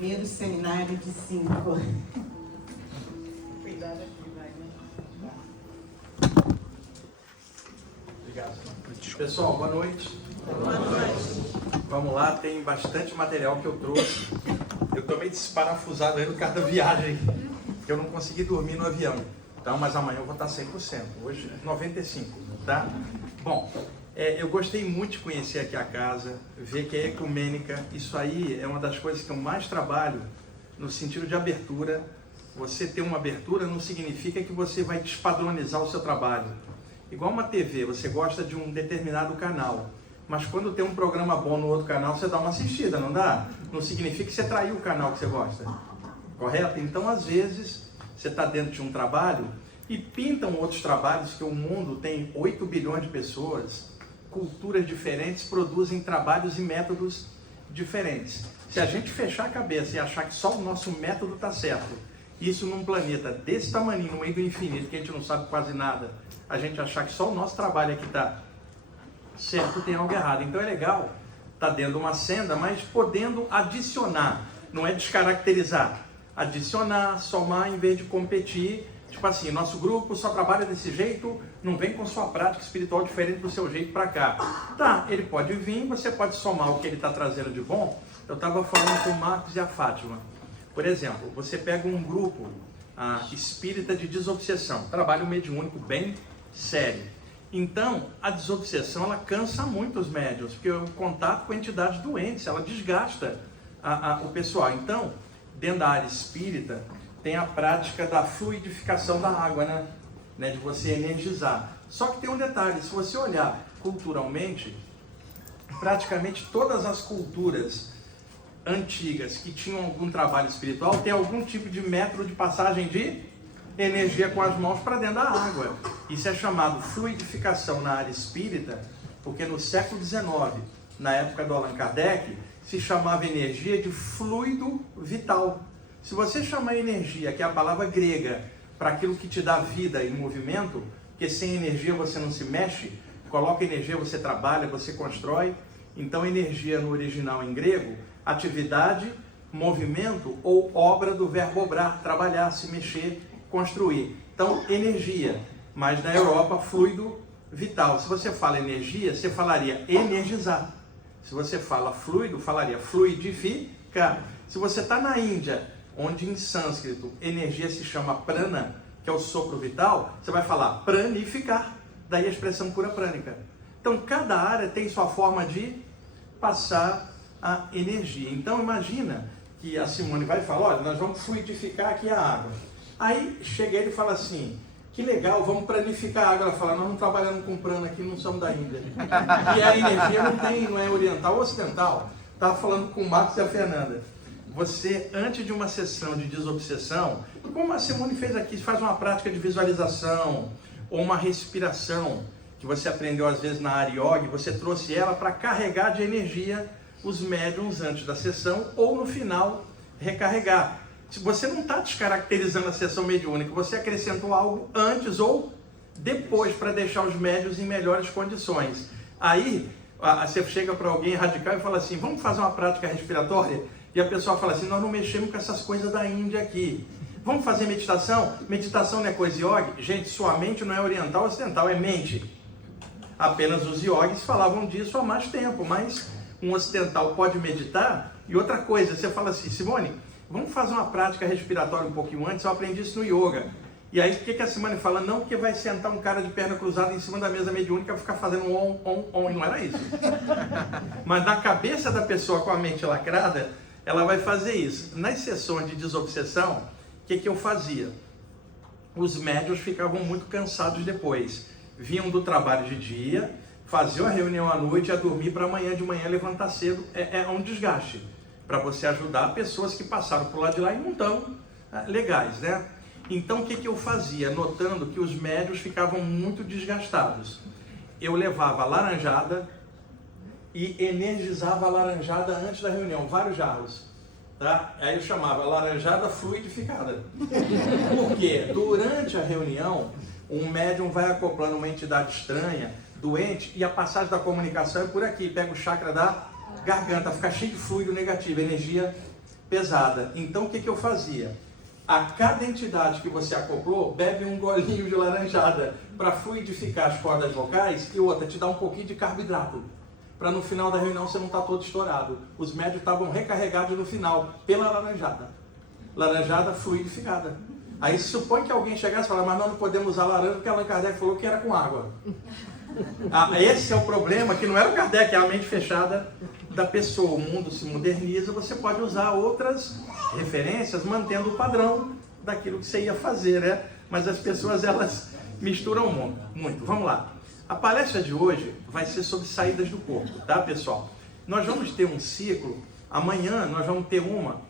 Primeiro seminário de 5. Cuidado aqui, vai, né? Obrigado. Pessoal, boa noite. Boa noite. Vamos lá, tem bastante material que eu trouxe. Eu tô meio desparafusado aí no caso da viagem, que eu não consegui dormir no avião. Então, mas amanhã eu vou estar 100%, hoje 95%, tá? Bom, eu gostei muito de conhecer aqui a casa, ver que é ecumênica. Isso aí é uma das coisas que eu mais trabalho no sentido de abertura. Você ter uma abertura não significa que você vai despadronizar o seu trabalho. Igual uma TV, você gosta de um determinado canal, mas quando tem um programa bom no outro canal, você dá uma assistida, não dá? Não significa que você traiu o canal que você gosta, correto? Então, às vezes, você está dentro de um trabalho e pintam outros trabalhos, que o mundo tem 8 bilhões de pessoas, culturas diferentes, produzem trabalhos e métodos diferentes. Se a gente fechar a cabeça e achar que só o nosso método está certo, isso num planeta desse tamanho, no meio do infinito, que a gente não sabe quase nada, a gente achar que só o nosso trabalho aqui está certo, tem algo errado. Então é legal estar dentro de uma senda, mas podendo adicionar, não é descaracterizar, adicionar, somar em vez de competir. Tipo assim, nosso grupo só trabalha desse jeito, não vem com sua prática espiritual diferente do seu jeito para cá. Tá, ele pode vir, você pode somar o que ele está trazendo de bom. Eu estava falando com o Marcos e a Fátima. Por exemplo, você pega um grupo espírita de desobsessão, trabalho mediúnico bem sério. Então, a desobsessão, ela cansa muito os médiuns, porque o contato com entidades doentes, ela desgasta o pessoal. Então, dentro da área espírita, tem a prática da fluidificação da água, né? De você energizar. Só que tem um detalhe, se você olhar culturalmente, praticamente todas as culturas antigas que tinham algum trabalho espiritual, tem algum tipo de método de passagem de energia com as mãos para dentro da água. Isso é chamado fluidificação na área espírita, porque no século XIX, na época do Allan Kardec, se chamava energia de fluido vital. Se você chamar energia, que é a palavra grega, para aquilo que te dá vida e movimento, porque sem energia você não se mexe, coloca energia, você trabalha, você constrói. Então energia no original em grego, atividade, movimento ou obra do verbo obrar, trabalhar, se mexer, construir. Então energia, mas na Europa fluido vital. Se você fala energia, você falaria energizar. Se você fala fluido, falaria fluidificar. Se você está na Índia, onde em sânscrito energia se chama prana, que é o sopro vital, você vai falar pranificar, daí a expressão pura prânica. Então cada área tem sua forma de passar a energia. Então imagina que a Simone vai falar, olha, nós vamos fluidificar aqui a água. Aí chega ele e fala assim, que legal, vamos pranificar a água. Ela fala, nós não trabalhamos com prana aqui, não somos da Índia. E a energia não é oriental ou ocidental. Estava falando com o Marcos e a Fernanda. Você, antes de uma sessão de desobsessão, como a Simone fez aqui, faz uma prática de visualização ou uma respiração, que você aprendeu às vezes na área yoga, você trouxe ela para carregar de energia os médiums antes da sessão ou no final recarregar. Você não está descaracterizando a sessão mediúnica, você acrescentou algo antes ou depois para deixar os médiums em melhores condições. Aí você chega para alguém radical e fala assim, vamos fazer uma prática respiratória? E a pessoa fala assim, nós não mexemos com essas coisas da Índia aqui. Vamos fazer meditação? Meditação não é coisa yoga? Gente, sua mente não é oriental ou ocidental, é mente. Apenas os yogis falavam disso há mais tempo, mas um ocidental pode meditar. E outra coisa, você fala assim, Simone, vamos fazer uma prática respiratória um pouquinho antes, eu aprendi isso no yoga. E aí o que a Simone fala? Não, porque vai sentar um cara de perna cruzada em cima da mesa mediúnica e ficar fazendo e não era isso. Mas na cabeça da pessoa com a mente lacrada, ela vai fazer isso. Nas sessões de desobsessão, o que eu fazia? Os médiuns ficavam muito cansados depois. Vinham do trabalho de dia, faziam a reunião à noite, ia dormir para amanhã de manhã levantar cedo. É um desgaste para você ajudar pessoas que passaram por lá de lá e não estão legais, né? Então o que eu fazia? Notando que os médiuns ficavam muito desgastados. Eu levava a laranjada e energizava a laranjada antes da reunião, vários jarros, tá? Aí eu chamava laranjada fluidificada. Por quê? Durante a reunião, um médium vai acoplando uma entidade estranha, doente, e a passagem da comunicação é por aqui, pega o chakra da garganta, fica cheio de fluido negativo, energia pesada. Então, o que eu fazia? A cada entidade que você acoplou, bebe um golinho de laranjada para fluidificar as cordas vocais e outra, te dá um pouquinho de carboidrato. Para no final da reunião você não estar todo estourado. Os médios estavam recarregados no final pela laranjada. Laranjada fluidificada. Aí supõe que alguém chegasse e falasse, mas nós não podemos usar laranja porque Allan Kardec falou que era com água. Esse é o problema, que não era o Kardec, é a mente fechada da pessoa. O mundo se moderniza, você pode usar outras referências, mantendo o padrão daquilo que você ia fazer, né? Mas as pessoas, elas misturam muito. Vamos lá. A palestra de hoje vai ser sobre saídas do corpo, tá, pessoal? Nós vamos ter um ciclo, amanhã nós vamos ter uma,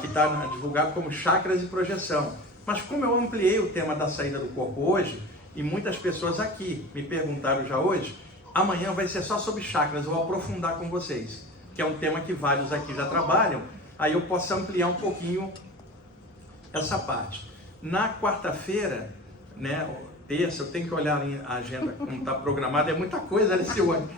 que está divulgado como chakras e projeção. Mas como eu ampliei o tema da saída do corpo hoje, e muitas pessoas aqui me perguntaram já hoje, amanhã vai ser só sobre chakras, eu vou aprofundar com vocês, que é um tema que vários aqui já trabalham, aí eu posso ampliar um pouquinho essa parte. Na quarta-feira, né, terça, eu tenho que olhar a agenda como está programada, é muita coisa, né, Silvânia?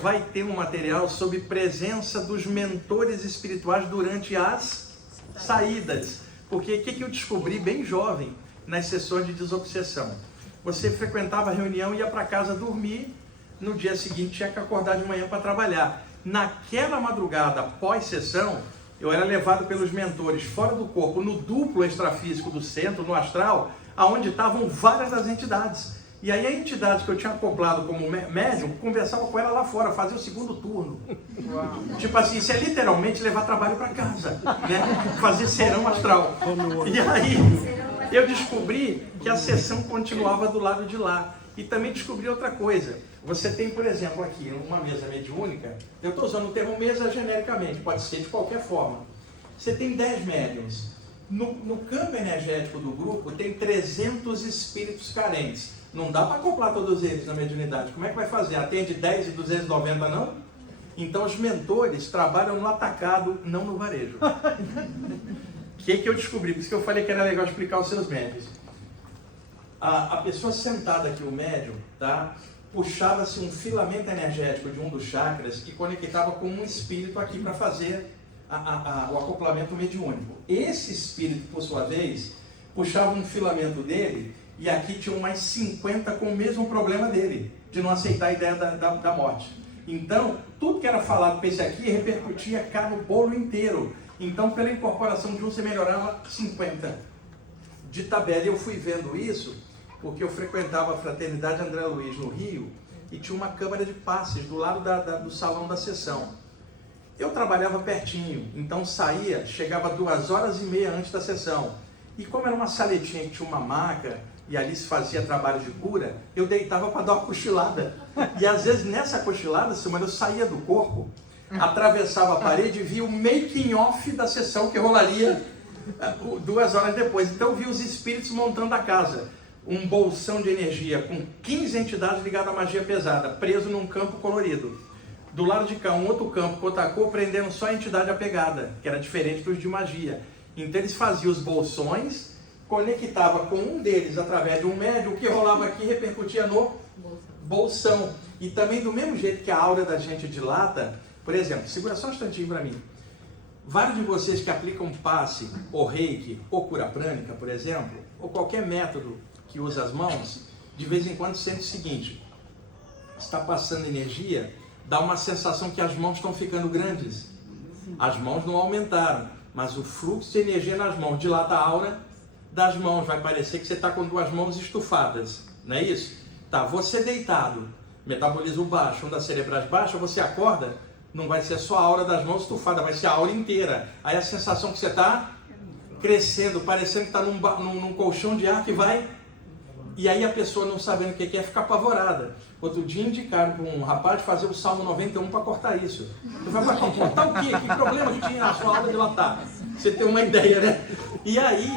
Vai ter um material sobre presença dos mentores espirituais durante as saídas. Porque o que eu descobri bem jovem nas sessões de desobsessão? Você frequentava a reunião, ia para casa dormir, no dia seguinte tinha que acordar de manhã para trabalhar. Naquela madrugada, pós-sessão, eu era levado pelos mentores fora do corpo, no duplo extrafísico do centro, no astral, aonde estavam várias das entidades. E aí a entidade que eu tinha acoplado como médium, conversava com ela lá fora, fazia o segundo turno. Uau. Tipo assim, isso é literalmente levar trabalho para casa, né? Fazer serão astral. E aí eu descobri que a sessão continuava do lado de lá. E também descobri outra coisa. Você tem, por exemplo, aqui uma mesa mediúnica, eu estou usando o termo mesa genericamente, pode ser de qualquer forma. Você tem 10 médiums. No campo energético do grupo tem 300 espíritos carentes. Não dá para acoplar todos eles na mediunidade. Como é que vai fazer? Atende 10 e 290 não? Então os mentores trabalham no atacado, não no varejo. O que eu descobri? Por isso que eu falei que era legal explicar os seus médios. A pessoa sentada aqui, o médium, tá? Puxava-se um filamento energético de um dos chakras e conectava com um espírito aqui para fazer o acoplamento mediúnico. Esse espírito, por sua vez, puxava um filamento dele e aqui tinham mais 50 com o mesmo problema dele, de não aceitar a ideia da morte. Então, tudo que era falado para esse aqui repercutia cá no bolo inteiro. Então, pela incorporação de um, você melhorava 50. De tabela, eu fui vendo isso, porque eu frequentava a Fraternidade André Luiz no Rio, e tinha uma câmara de passes do lado do salão da sessão. Eu trabalhava pertinho, então saía, chegava 2h30 antes da sessão. E como era uma saletinha que tinha uma maca, e ali se fazia trabalho de cura, eu deitava para dar uma cochilada. E às vezes nessa cochilada, eu saía do corpo, atravessava a parede e via o making off da sessão que rolaria 2 horas depois. Então eu vi os espíritos montando a casa. Um bolsão de energia com 15 entidades ligadas à magia pesada, preso num campo colorido. Do lado de cá, um outro campo com outra cor, prendendo só a entidade apegada, que era diferente dos de magia. Então eles faziam os bolsões, conectava com um deles através de um médium, o que rolava aqui repercutia no bolsão. E também do mesmo jeito que a aura da gente dilata, por exemplo, segura só um instantinho para mim. Vários de vocês que aplicam passe, ou reiki, ou cura prânica, por exemplo, ou qualquer método que usa as mãos, de vez em quando sente o seguinte: está passando energia, dá uma sensação que as mãos estão ficando grandes. As mãos não aumentaram, mas o fluxo de energia nas mãos dilata a aura das mãos. Vai parecer que você está com 2 mãos estufadas, não é isso? Tá, você deitado, metabolismo baixo, ondas cerebrais baixas, você acorda, não vai ser só a aura das mãos estufada, vai ser a aura inteira. Aí a sensação que você está crescendo, parecendo que está num colchão de ar que vai... E aí a pessoa não sabendo o que é, fica apavorada. Outro dia indicaram para um rapaz fazer o Salmo 91 para cortar isso. Eu falei, mas cortar o quê? Que problema que tinha a sua aura dilatar? Você tem uma ideia, né? E aí,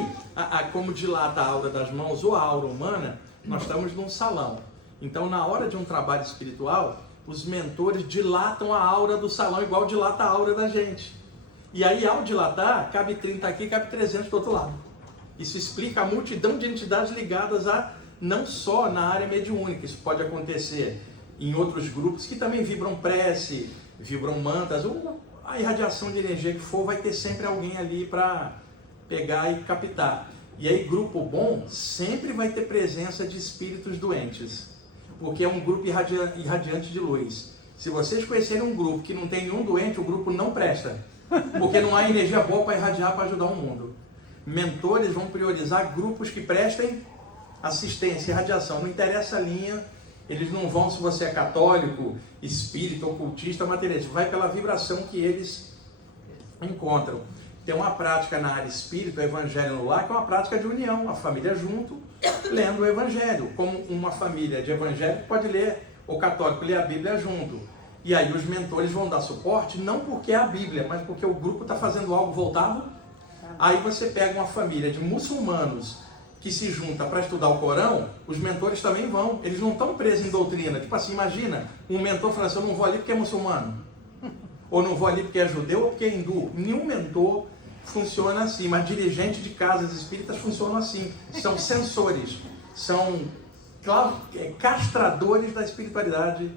como dilata a aura das mãos ou a aura humana, nós estamos num salão. Então, na hora de um trabalho espiritual, os mentores dilatam a aura do salão igual dilata a aura da gente. E aí, ao dilatar, cabe 30 aqui, cabe 300 do outro lado. Isso explica a multidão de entidades ligadas a não só na área mediúnica, isso pode acontecer em outros grupos que também vibram prece, vibram mantas. a irradiação de energia que for, vai ter sempre alguém ali para pegar e captar. E aí, grupo bom sempre vai ter presença de espíritos doentes, porque é um grupo irradiante de luz. Se vocês conhecerem um grupo que não tem nenhum doente, o grupo não presta, porque não há energia boa para irradiar para ajudar o mundo. Mentores vão priorizar grupos que prestem assistência, irradiação. Não interessa a linha, eles não vão se você é católico, espírita, ocultista, materialista. Vai pela vibração que eles encontram. Tem uma prática na área espírita, o Evangelho no Lar, que é uma prática de união, a família junto, lendo o Evangelho. Como uma família de evangélico pode ler, o católico lê a Bíblia junto. E aí os mentores vão dar suporte, não porque é a Bíblia, mas porque o grupo está fazendo algo voltado. Aí você pega uma família de muçulmanos que se junta para estudar o Corão, os mentores também vão. Eles não estão presos em doutrina. Tipo assim, imagina, um mentor falando assim, eu não vou ali porque é muçulmano. Ou não vou ali porque é judeu ou porque é hindu. Nenhum mentor funciona assim, mas dirigentes de casas espíritas funcionam assim. São censores, são castradores da espiritualidade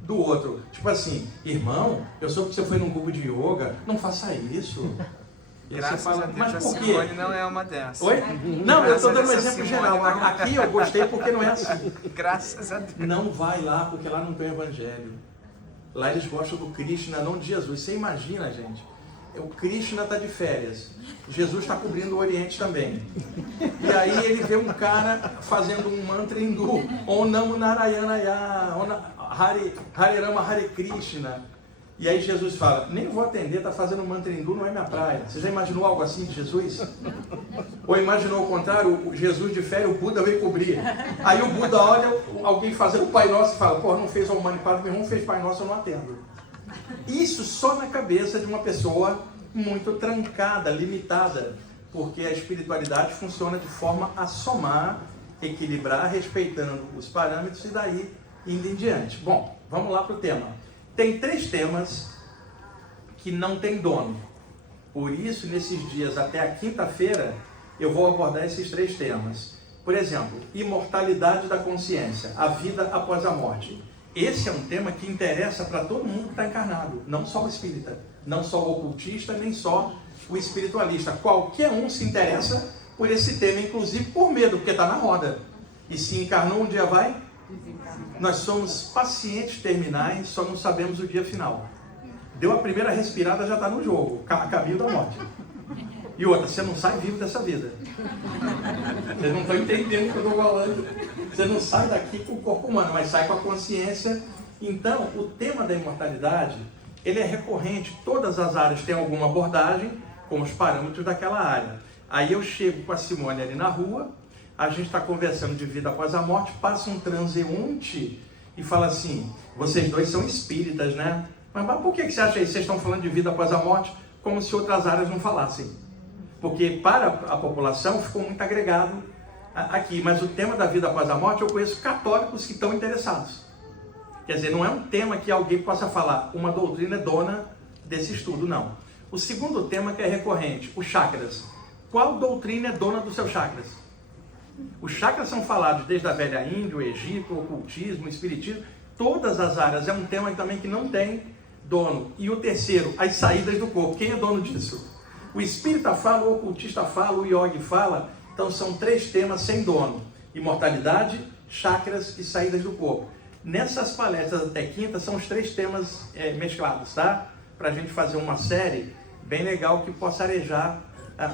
do outro. Tipo assim, irmão, eu soube que você foi num grupo de yoga, não faça isso. Graças a Deus, mas a por quê? Simone não é uma dessas. Oi? Não, eu estou dando um Graças a exemplo Simone geral. não é uma Aqui eu gostei porque não é assim. Graças a Deus. Não vai lá porque lá não tem evangelho. Lá eles gostam do Krishna, não de Jesus. Você imagina, gente, o Krishna está de férias, Jesus está cobrindo o Oriente também. E aí ele vê um cara fazendo um mantra hindu, Om Namo Narayanaya, Hare Rama Hare Krishna. E aí Jesus fala, nem vou atender, está fazendo um mantra hindu, não é minha praia. Você já imaginou algo assim de Jesus? Ou imaginou o contrário, o Jesus de férias, o Buda veio cobrir. Aí o Buda olha alguém fazendo o Pai Nosso e fala, pô, não fez o Mani Padme, meu irmão fez Pai Nosso, eu não atendo. Isso só na cabeça de uma pessoa muito trancada, limitada, porque a espiritualidade funciona de forma a somar, equilibrar, respeitando os parâmetros e daí indo em diante. Bom, vamos lá para o tema. Tem 3 temas que não tem dono. Por isso, nesses dias até a quinta-feira, eu vou abordar esses 3 temas. Por exemplo, imortalidade da consciência, a vida após a morte. Esse é um tema que interessa para todo mundo que está encarnado, não só o espírita, não só o ocultista, nem só o espiritualista. Qualquer um se interessa por esse tema, inclusive por medo, porque está na roda. E se encarnou, um dia vai? Nós somos pacientes terminais, só não sabemos o dia final. Deu a primeira respirada, já está no jogo, a caminho da morte. E outra, você não sai vivo dessa vida. Vocês não estão entendendo o que eu estou falando. Você não sai daqui com o corpo humano, mas sai com a consciência. Então, o tema da imortalidade, ele é recorrente. Todas as áreas têm alguma abordagem com os parâmetros daquela área. Aí eu chego com a Simone ali na rua, a gente está conversando de vida após a morte, passa um transeunte e fala assim, vocês dois são espíritas, né? Mas por que você acha isso? Vocês estão falando de vida após a morte como se outras áreas não falassem. Porque para a população ficou muito agregado aqui. Mas o tema da vida após a morte, eu conheço católicos que estão interessados. Quer dizer, não é um tema que alguém possa falar, uma doutrina é dona desse estudo, não. O segundo tema que é recorrente, os chakras. Qual doutrina é dona dos seus chakras? Os chakras são falados desde a velha Índia, o Egito, o ocultismo, o espiritismo, todas as áreas. É um tema também que não tem dono. E o terceiro, as saídas do corpo. Quem é dono disso? O espírita fala, o ocultista fala, o yogi fala. Então são 3 temas sem dono. Imortalidade, chakras e saídas do corpo. Nessas palestras até quinta são os 3 temas mesclados, tá? Para a gente fazer uma série bem legal que possa arejar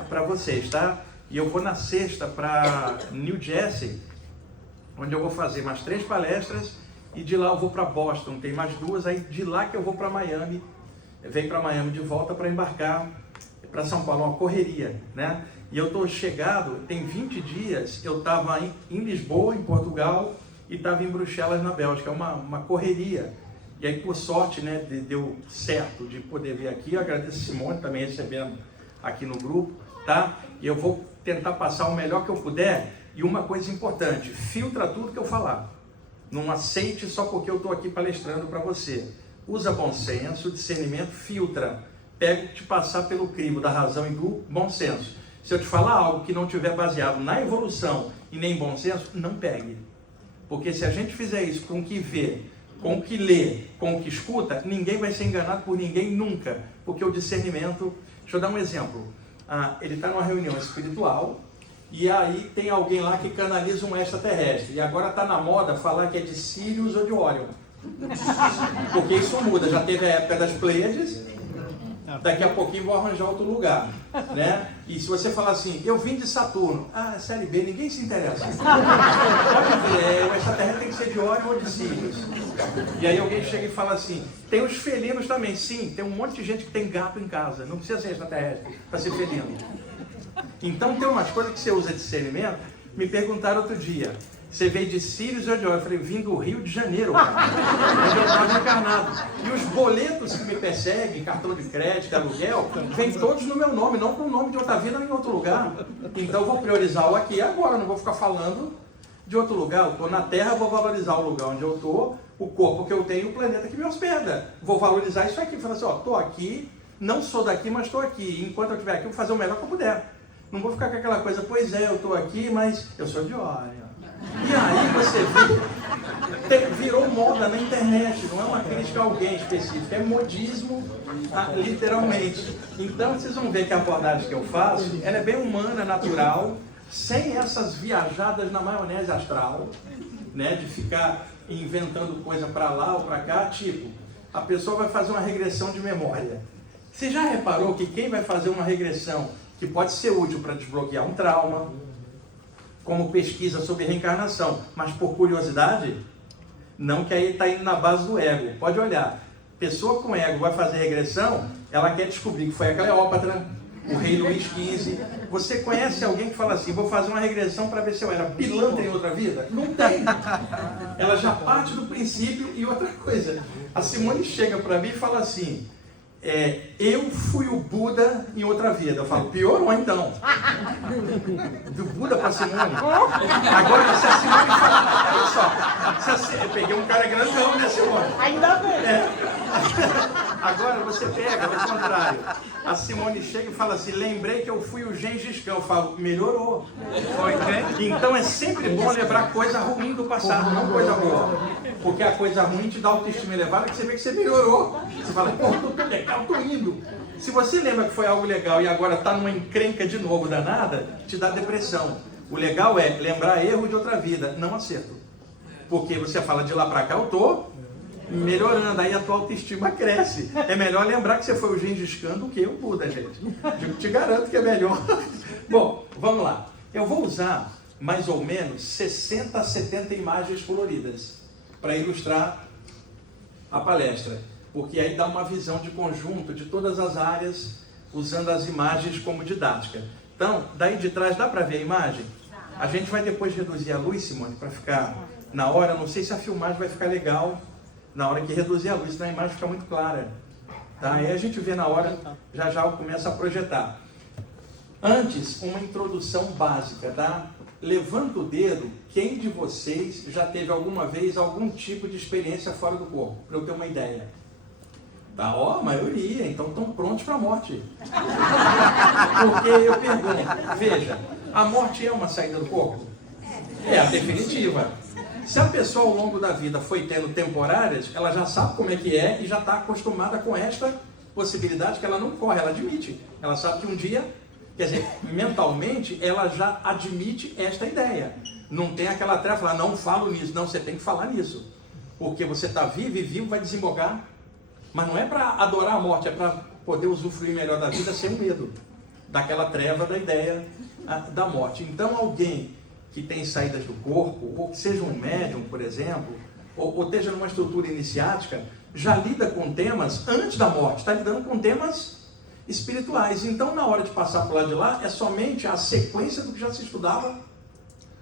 para vocês, tá? E eu vou na sexta para New Jersey, onde eu vou fazer mais 3 palestras, e de lá eu vou para Boston, tem mais 2, aí de lá que eu vou para Miami, venho para Miami de volta para embarcar para São Paulo, uma correria, né? E eu estou chegado, tem 20 dias, eu estava em Lisboa, em Portugal, e estava em Bruxelas, na Bélgica, uma correria. E aí, por sorte, né, deu certo de poder vir aqui. Eu agradeço a Simone também recebendo aqui no grupo, tá? E eu vou tentar passar o melhor que eu puder. E uma coisa importante, filtra tudo que eu falar. Não aceite só porque eu estou aqui palestrando para você. Usa bom senso, discernimento, filtra. Pega te passar pelo crivo da razão e do bom senso. Se eu te falar algo que não tiver baseado na evolução e nem em bom senso, não pegue. Porque se a gente fizer isso com o que vê, com o que lê, com o que escuta, ninguém vai ser enganado por ninguém nunca. Porque o discernimento... Deixa eu dar um exemplo. Ele está numa reunião espiritual e aí tem alguém lá que canaliza um extraterrestre. E agora está na moda falar que é de Sirius ou de Orion. Porque isso muda. Já teve a época das Pleiades, daqui a pouquinho vou arranjar outro lugar, né? E se você falar assim, eu vim de Saturno, série B, ninguém se interessa. Pode ver, o extraterrestre tem que ser de Orion ou de Sirius. E aí alguém chega e fala assim, tem os felinos também. Sim, tem um monte de gente que tem gato em casa, não precisa ser extraterrestre para ser felino. Então tem umas coisas que você usa de discernimento. Me perguntaram outro dia, você veio de Sirius ou de Orion? Eu falei, vim do Rio de Janeiro, cara. Onde eu estava encarnado. E os boletos que me perseguem, cartão de crédito, aluguel, vêm todos no meu nome, não com o nome de outra vida ou em outro lugar. Então eu vou priorizar o aqui e agora, não vou ficar falando de outro lugar. Eu estou na Terra, vou valorizar o lugar onde eu estou, o corpo que eu tenho e o planeta que me hospeda. Vou valorizar isso aqui. Falar assim, estou aqui, não sou daqui, mas estou aqui. Enquanto eu estiver aqui, eu vou fazer o melhor que eu puder. Não vou ficar com aquela coisa, pois é, eu estou aqui, mas eu sou de Orion. E aí você virou moda na internet, não é uma crítica a alguém específico, é modismo, literalmente. Então vocês vão ver que a abordagem que eu faço, ela é bem humana, natural, sem essas viajadas na maionese astral, né, de ficar inventando coisa para lá ou para cá, tipo, a pessoa vai fazer uma regressão de memória. Você já reparou que quem vai fazer uma regressão que pode ser útil para desbloquear um trauma, como pesquisa sobre reencarnação, mas por curiosidade, não, que aí está indo na base do ego. Pode olhar, pessoa com ego vai fazer regressão, ela quer descobrir que foi a Cleópatra, o rei Luís XV. Você conhece alguém que fala assim, vou fazer uma regressão para ver se eu era pilantra em outra vida? Não tem. Ela já parte do princípio. E outra coisa, a Simone chega para mim e fala assim, eu fui o Buda em outra vida. Eu falo, piorou então. Do Buda para Simone. Agora, se a Simone fala, olha só, eu peguei um cara grandão, né, Simone? Ainda bem. Agora você pega, ao contrário. A Simone chega e fala assim, lembrei que eu fui o Gengis Khan. Eu falo, melhorou. Então é sempre bom lembrar coisa ruim do passado, não coisa boa. Porque a coisa ruim te dá autoestima elevada, que você vê que você melhorou. Você fala, pô, tô legal, tô indo. Se você lembra que foi algo legal e agora está numa encrenca de novo danada, te dá depressão. O legal é lembrar erro de outra vida, não acerto. Porque você fala, de lá para cá eu tô melhorando, aí a tua autoestima cresce. É melhor lembrar que você foi o Gengis Khan do que o Buda, gente. Eu te garanto que é melhor. Bom, vamos lá. Eu vou usar mais ou menos 60 a 70 imagens coloridas para ilustrar a palestra. Porque aí dá uma visão de conjunto de todas as áreas, usando as imagens como didática. Então, daí de trás, dá para ver a imagem? A gente vai depois reduzir a luz, Simone, para ficar na hora. Não sei se a filmagem vai ficar legal na hora que reduzir a luz, senão a imagem fica muito clara. Tá? Aí a gente vê na hora, já já começa a projetar. Antes, uma introdução básica, tá? Levanta o dedo, quem de vocês já teve alguma vez algum tipo de experiência fora do corpo? Para eu ter uma ideia. Tá, ó, a maioria, então estão prontos para a morte. Porque eu pergunto, veja, a morte é uma saída do corpo? É a definitiva. Se a pessoa ao longo da vida foi tendo temporárias, ela já sabe como é que é e já está acostumada com esta possibilidade que ela não corre, ela admite. Ela sabe que um dia, quer dizer, mentalmente, ela já admite esta ideia. Não tem aquela treva, falar, não falo nisso. Não, você tem que falar nisso. Porque você está vivo e vivo vai desembocar. Mas não é para adorar a morte, é para poder usufruir melhor da vida sem o medo daquela treva da ideia da morte. Então alguém que tem saídas do corpo, ou que seja um médium, por exemplo, ou esteja numa estrutura iniciática, já lida com temas antes da morte, está lidando com temas espirituais. Então na hora de passar para o lado de lá, é somente a sequência do que já se estudava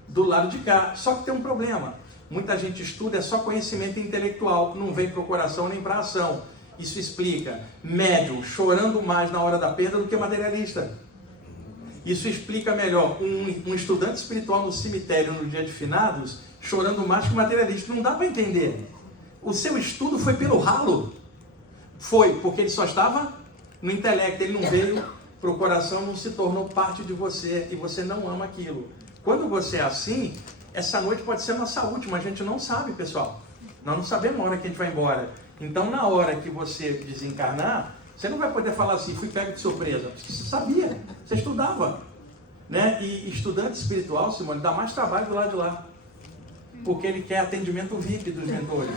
do lado de cá. Só que tem um problema, muita gente estuda, é só conhecimento intelectual, não vem para o coração nem para a ação. Isso explica médium chorando mais na hora da perda do que materialista. Isso explica melhor um estudante espiritual no cemitério no dia de finados chorando mais que o materialista. Não dá para entender. O seu estudo foi pelo ralo. Foi, porque ele só estava no intelecto, ele não veio para o coração, não se tornou parte de você e você não ama aquilo. Quando você é assim, essa noite pode ser nossa última, a gente não sabe, pessoal. Nós não sabemos a hora que a gente vai embora. Então, na hora que você desencarnar, você não vai poder falar assim, fui pego de surpresa. Você sabia, você estudava. Né? E estudante espiritual, Simone, dá mais trabalho do lado de lá. Porque ele quer atendimento VIP dos mentores.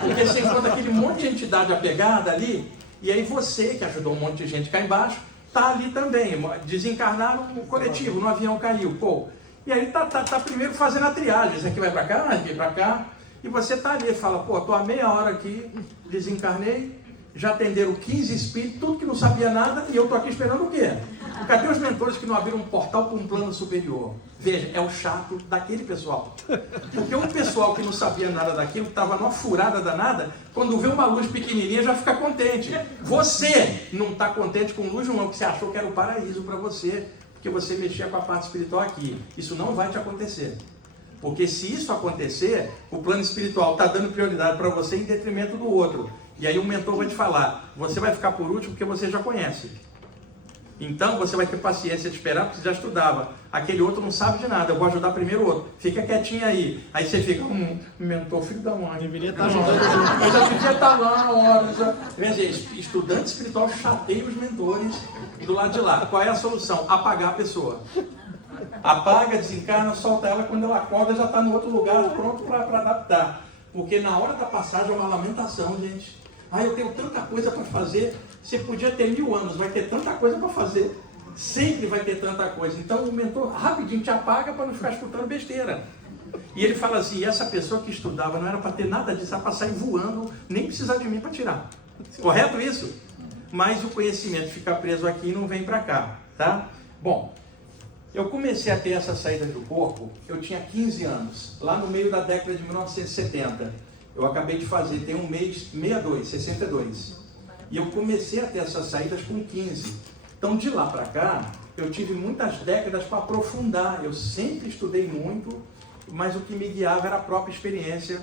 Porque você encontra aquele monte de entidade apegada ali, e aí você, que ajudou um monte de gente cá embaixo, tá ali também. Desencarnaram no coletivo, no avião caiu, pô. E aí tá primeiro fazendo a triagem. Esse aqui vai para cá, esse aqui vai para cá. E você tá ali e fala, pô, tô há meia hora aqui, desencarnei, já atenderam 15 espíritos, tudo que não sabia nada, e eu tô aqui esperando o quê? Cadê os mentores que não abriram um portal para um plano superior? Veja, é o chato daquele pessoal. Porque o pessoal que não sabia nada daquilo, que estava numa furada danada, quando vê uma luz pequenininha já fica contente. Você não está contente com luz não, porque você achou que era o paraíso para você, porque você mexia com a parte espiritual aqui. Isso não vai te acontecer. Porque se isso acontecer, o plano espiritual está dando prioridade para você em detrimento do outro. E aí o mentor vai te falar, você vai ficar por último porque você já conhece. Então você vai ter paciência de esperar porque você já estudava. Aquele outro não sabe de nada, eu vou ajudar primeiro o outro. Fica quietinho aí. Aí você fica, mentor, filho da mãe, deveria estar ajudando. Eu já devia estar lá, hora. Veja, estudante espiritual chateia os mentores do lado de lá. Qual é a solução? Apagar a pessoa. Apaga, desencarna, solta ela, quando ela acorda já está no outro lugar, pronto para adaptar. Porque na hora da passagem é uma lamentação, gente. Eu tenho tanta coisa para fazer. Você podia ter 1000 anos, vai ter tanta coisa para fazer. Sempre vai ter tanta coisa. Então o mentor rapidinho te apaga para não ficar escutando besteira. E ele fala assim, essa pessoa que estudava não era para ter nada disso, era para sair voando, nem precisar de mim para tirar. Correto isso? Mas o conhecimento fica preso aqui e não vem para cá, tá? Bom, eu comecei a ter essa saída do corpo, eu tinha 15 anos, lá no meio da década de 1970. Eu acabei de fazer, tem um mês, 62. E eu comecei a ter essas saídas com 15. Então, de lá para cá, eu tive muitas décadas para aprofundar. Eu sempre estudei muito, mas o que me guiava era a própria experiência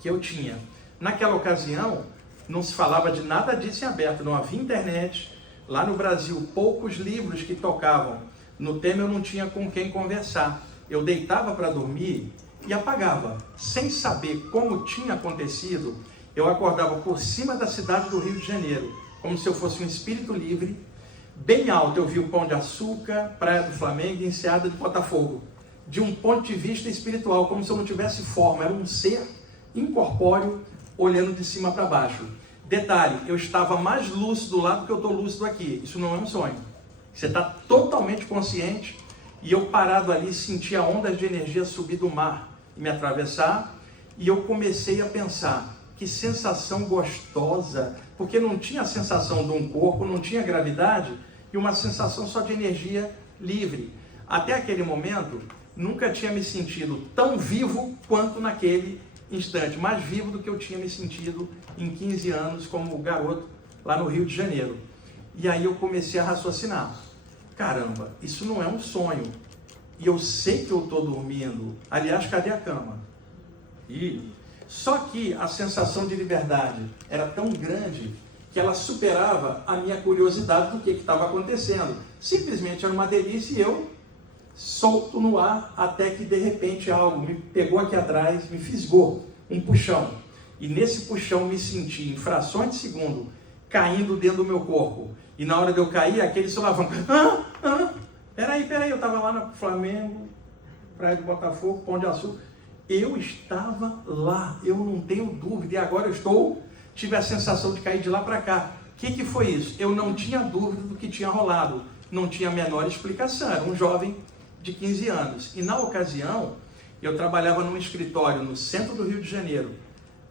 que eu tinha. Naquela ocasião, não se falava de nada disso em aberto, não havia internet. Lá no Brasil, poucos livros que tocavam no tema eu não tinha com quem conversar. Eu deitava para dormir e apagava. Sem saber como tinha acontecido, eu acordava por cima da cidade do Rio de Janeiro, como se eu fosse um espírito livre. Bem alto eu vi o Pão de Açúcar, Praia do Flamengo e Enseada de Botafogo. De um ponto de vista espiritual, como se eu não tivesse forma, era um ser incorpóreo olhando de cima para baixo. Detalhe, eu estava mais lúcido lá do que eu estou lúcido aqui. Isso não é um sonho. Você está totalmente consciente e eu parado ali sentia ondas de energia subir do mar e me atravessar e eu comecei a pensar, que sensação gostosa, porque não tinha a sensação de um corpo, não tinha gravidade e uma sensação só de energia livre. Até aquele momento, nunca tinha me sentido tão vivo quanto naquele instante, mais vivo do que eu tinha me sentido em 15 anos como garoto lá no Rio de Janeiro. E aí eu comecei a raciocinar, caramba, isso não é um sonho, e eu sei que eu estou dormindo, aliás, cadê a cama? Só que a sensação de liberdade era tão grande que ela superava a minha curiosidade do que estava acontecendo. Simplesmente era uma delícia e eu solto no ar até que de repente algo me pegou aqui atrás, me fisgou, um puxão. E nesse puxão me senti em frações de segundo caindo dentro do meu corpo. E na hora de eu cair, aquele solavanco. Peraí, eu estava lá no Flamengo, Praia do Botafogo, Pão de Açúcar. Eu estava lá, eu não tenho dúvida. E agora eu tive a sensação de cair de lá para cá. O que foi isso? Eu não tinha dúvida do que tinha rolado. Não tinha a menor explicação. Era um jovem de 15 anos. E na ocasião, eu trabalhava num escritório no centro do Rio de Janeiro,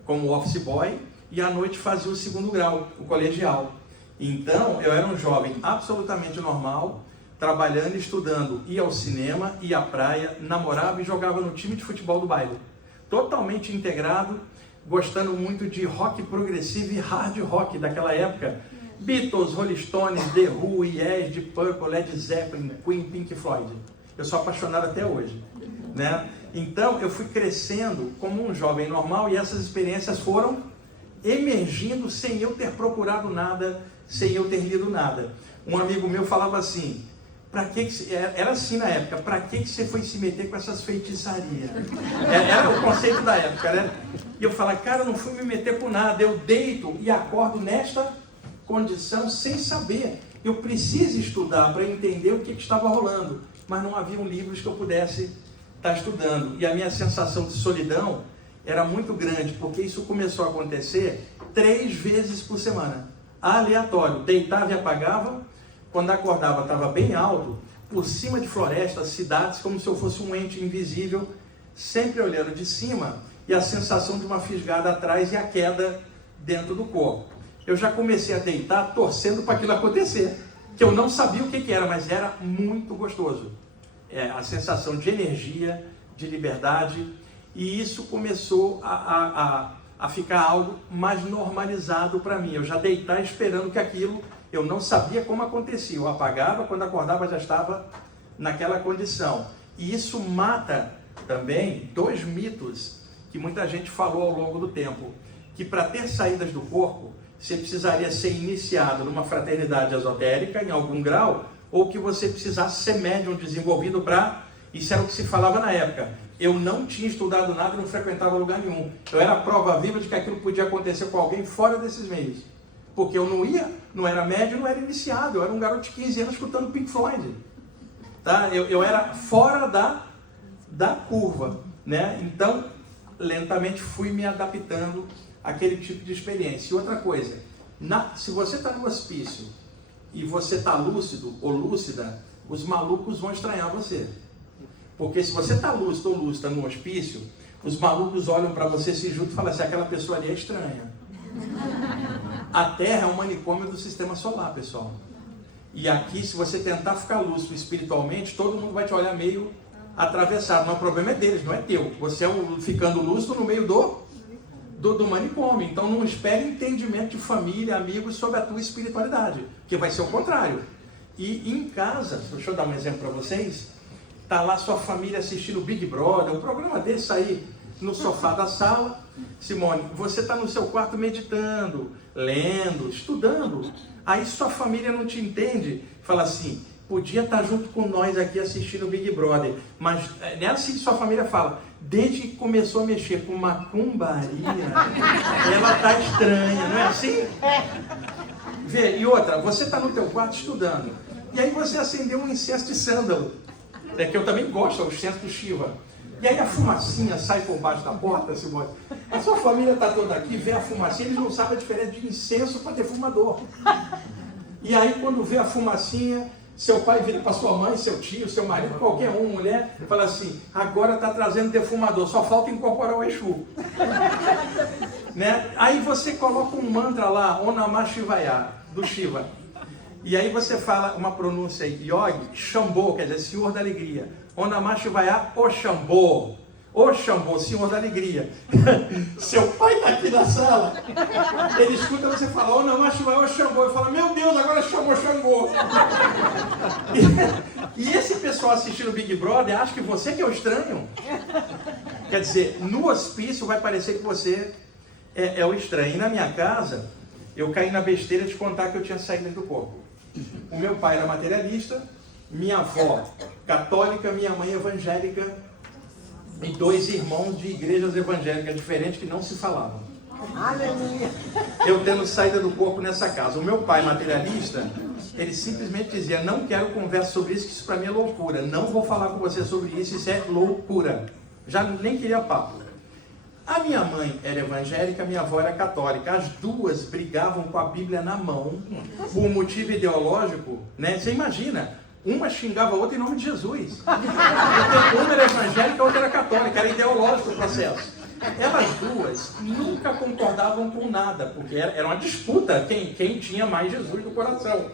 como office boy, e à noite fazia o 2º grau, o colegial. Então, eu era um jovem absolutamente normal, trabalhando, estudando, ia ao cinema, ia à praia, namorava e jogava no time de futebol do bairro. Totalmente integrado, gostando muito de rock progressivo e hard rock daquela época. Beatles, Rolling Stones, The Who, Yes, Deep Purple, Led Zeppelin, Queen, Pink Floyd. Eu sou apaixonado até hoje, né? Então, eu fui crescendo como um jovem normal e essas experiências foram emergindo sem eu ter procurado nada, sem eu ter lido nada. Um amigo meu falava assim, Era assim na época, para que você foi se meter com essas feitiçarias? Era o conceito da época, né? E eu falava, cara, eu não fui me meter com nada, eu deito e acordo nesta condição sem saber. Eu preciso estudar para entender o que estava rolando, mas não haviam livros que eu pudesse estar estudando. E a minha sensação de solidão era muito grande, porque isso começou a acontecer 3 vezes por semana, aleatório. Deitava e apagava. Quando acordava, estava bem alto, por cima de florestas, cidades, como se eu fosse um ente invisível, sempre olhando de cima, e a sensação de uma fisgada atrás e a queda dentro do corpo. Eu já comecei a deitar torcendo para aquilo acontecer, que eu não sabia o que era, mas era muito gostoso. A sensação de energia, de liberdade, e isso começou a ficar algo mais normalizado para mim. Eu já deitar esperando que aquilo... Eu não sabia como acontecia, eu apagava, quando acordava já estava naquela condição. E isso mata também 2 mitos que muita gente falou ao longo do tempo. Que para ter saídas do corpo, você precisaria ser iniciado numa fraternidade esotérica, em algum grau, ou que você precisasse ser médium desenvolvido para... Isso era o que se falava na época. Eu não tinha estudado nada e não frequentava lugar nenhum. Eu era a prova viva de que aquilo podia acontecer com alguém fora desses meios. Porque eu não era médio, não era iniciado, eu era um garoto de 15 anos escutando Pink Floyd. Tá? Eu era fora da curva, né? Então, lentamente fui me adaptando àquele tipo de experiência. E outra coisa, se você está no hospício e você está lúcido ou lúcida, os malucos vão estranhar você. Porque se você está lúcido ou lúcida no hospício, os malucos olham para você, se juntam e falam assim, aquela pessoa ali é estranha. A Terra é um manicômio do sistema solar, pessoal. E aqui, se você tentar ficar lúcido espiritualmente, todo mundo vai te olhar meio atravessado. Mas o problema é deles, não é teu. Você ficando lúcido no meio do manicômio. Então não espere entendimento de família, amigos sobre a tua espiritualidade, que vai ser o contrário. E em casa, deixa eu dar um exemplo para vocês, tá lá sua família assistindo o Big Brother, um programa desse aí, no sofá da sala. Simone, você está no seu quarto meditando, lendo, estudando, aí sua família não te entende, fala assim, podia estar junto com nós aqui assistindo o Big Brother, mas não é assim que sua família fala, desde que começou a mexer com macumbaria, ela está estranha, não é assim? Vê, e outra, você está no teu quarto estudando, e aí você acendeu um incenso de sândalo, que eu também gosto, é o incenso do Shiva. E aí a fumacinha sai por baixo da porta, Simone. A sua família está toda aqui, vê a fumacinha, eles não sabem a diferença de incenso para defumador. E aí quando vê a fumacinha, seu pai vira para sua mãe, seu tio, seu marido, qualquer um, mulher, fala assim, agora está trazendo defumador, só falta incorporar o Exu. Né? Aí você coloca um mantra lá, Om Namah Shivaya, do Shiva. E aí você fala uma pronúncia aí, Yogi, Shambho, quer dizer, Senhor da Alegria. Om Namah Shivaya, Oxambô. Oxambô, Senhor da Alegria. Seu pai está aqui na sala, ele escuta você falar, Om Namah Shivaya, Oxambô. Ele fala, meu Deus, agora chamou Xangô. E esse pessoal assistindo o Big Brother acha que você que é o estranho. Quer dizer, no hospício vai parecer que você é o estranho. E na minha casa, eu caí na besteira de contar que eu tinha saído do corpo. O meu pai era materialista, minha avó católica, minha mãe evangélica e 2 irmãos de igrejas evangélicas diferentes que não se falavam. Aleluia. Eu tendo saída do corpo nessa casa. O meu pai materialista, ele simplesmente dizia, não quero conversa sobre isso, que isso para mim é loucura. Não vou falar com você sobre isso, isso é loucura. Já nem queria papo. A minha mãe era evangélica, minha avó era católica. As duas brigavam com a Bíblia na mão, por motivo ideológico, né? Você imagina, uma xingava a outra em nome de Jesus. Porque uma era evangélica, a outra era católica, era ideológico o processo. Elas duas nunca concordavam com nada, porque era uma disputa quem tinha mais Jesus no coração.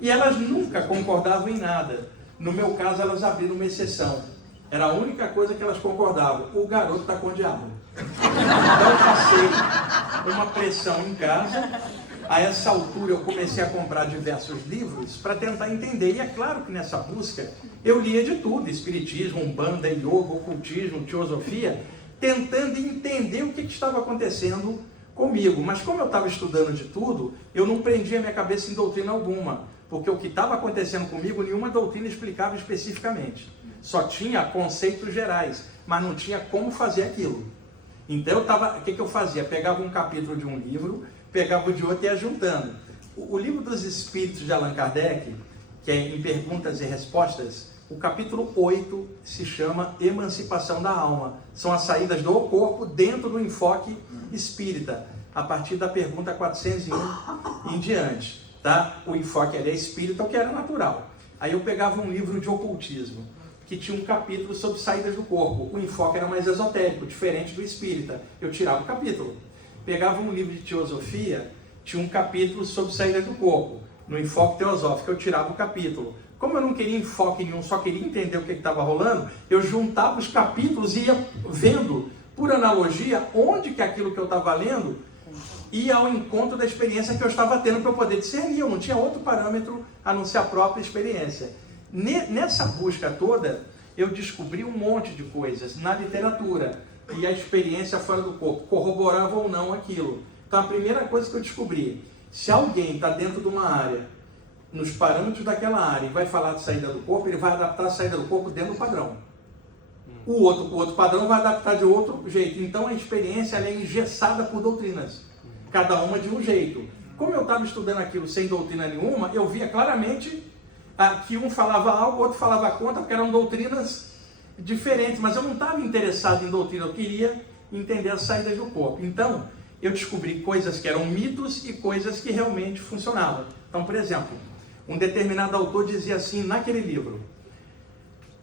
E elas nunca concordavam em nada. No meu caso, elas abriram uma exceção. Era a única coisa que elas concordavam. O garoto está com o diabo. Então eu passei uma pressão em casa. A essa altura eu comecei a comprar diversos livros para tentar entender. E é claro que nessa busca eu lia de tudo. Espiritismo, Umbanda, Yoga, Ocultismo, Teosofia. Tentando entender o que estava acontecendo comigo. Mas como eu estava estudando de tudo, eu não prendia minha cabeça em doutrina alguma. porque o que estava acontecendo comigo, nenhuma doutrina explicava especificamente. Só tinha conceitos gerais, mas não tinha como fazer aquilo. Então, o que eu fazia? Pegava um capítulo de um livro, pegava o de outro e ia juntando. O livro dos Espíritos de Allan Kardec, que é em Perguntas e Respostas, o capítulo 8 se chama Emancipação da Alma. São as saídas do corpo dentro do enfoque espírita, a partir da pergunta 401 em diante. Tá? O enfoque era espírita, o que era natural. Aí eu pegava um livro de ocultismo, que tinha um capítulo sobre saídas do corpo. O enfoque era mais esotérico, diferente do espírita. Eu tirava o capítulo. Pegava um livro de teosofia, tinha um capítulo sobre saídas do corpo. No enfoque teosófico, eu tirava o capítulo. Como eu não queria enfoque nenhum, só queria entender o que estava rolando, eu juntava os capítulos e ia vendo, por analogia, onde que aquilo que eu estava lendo ia ao encontro da experiência que eu estava tendo para eu poder discernir. Eu não tinha outro parâmetro a não ser a própria experiência. Nessa busca toda, eu descobri um monte de coisas na literatura e a experiência fora do corpo, corroborava ou não aquilo. Então a primeira coisa que eu descobri, se alguém está dentro de uma área, nos parâmetros daquela área, e vai falar de saída do corpo, ele vai adaptar a saída do corpo dentro do padrão. O outro padrão vai adaptar de outro jeito. Então a experiência ela é engessada por doutrinas, cada uma de um jeito. Como eu estava estudando aquilo sem doutrina nenhuma, eu via claramente que um falava algo, o outro falava contra, porque eram doutrinas diferentes, mas eu não estava interessado em doutrina, eu queria entender as saídas do corpo. Então, eu descobri coisas que eram mitos e coisas que realmente funcionavam. Então, por exemplo, um determinado autor dizia assim naquele livro: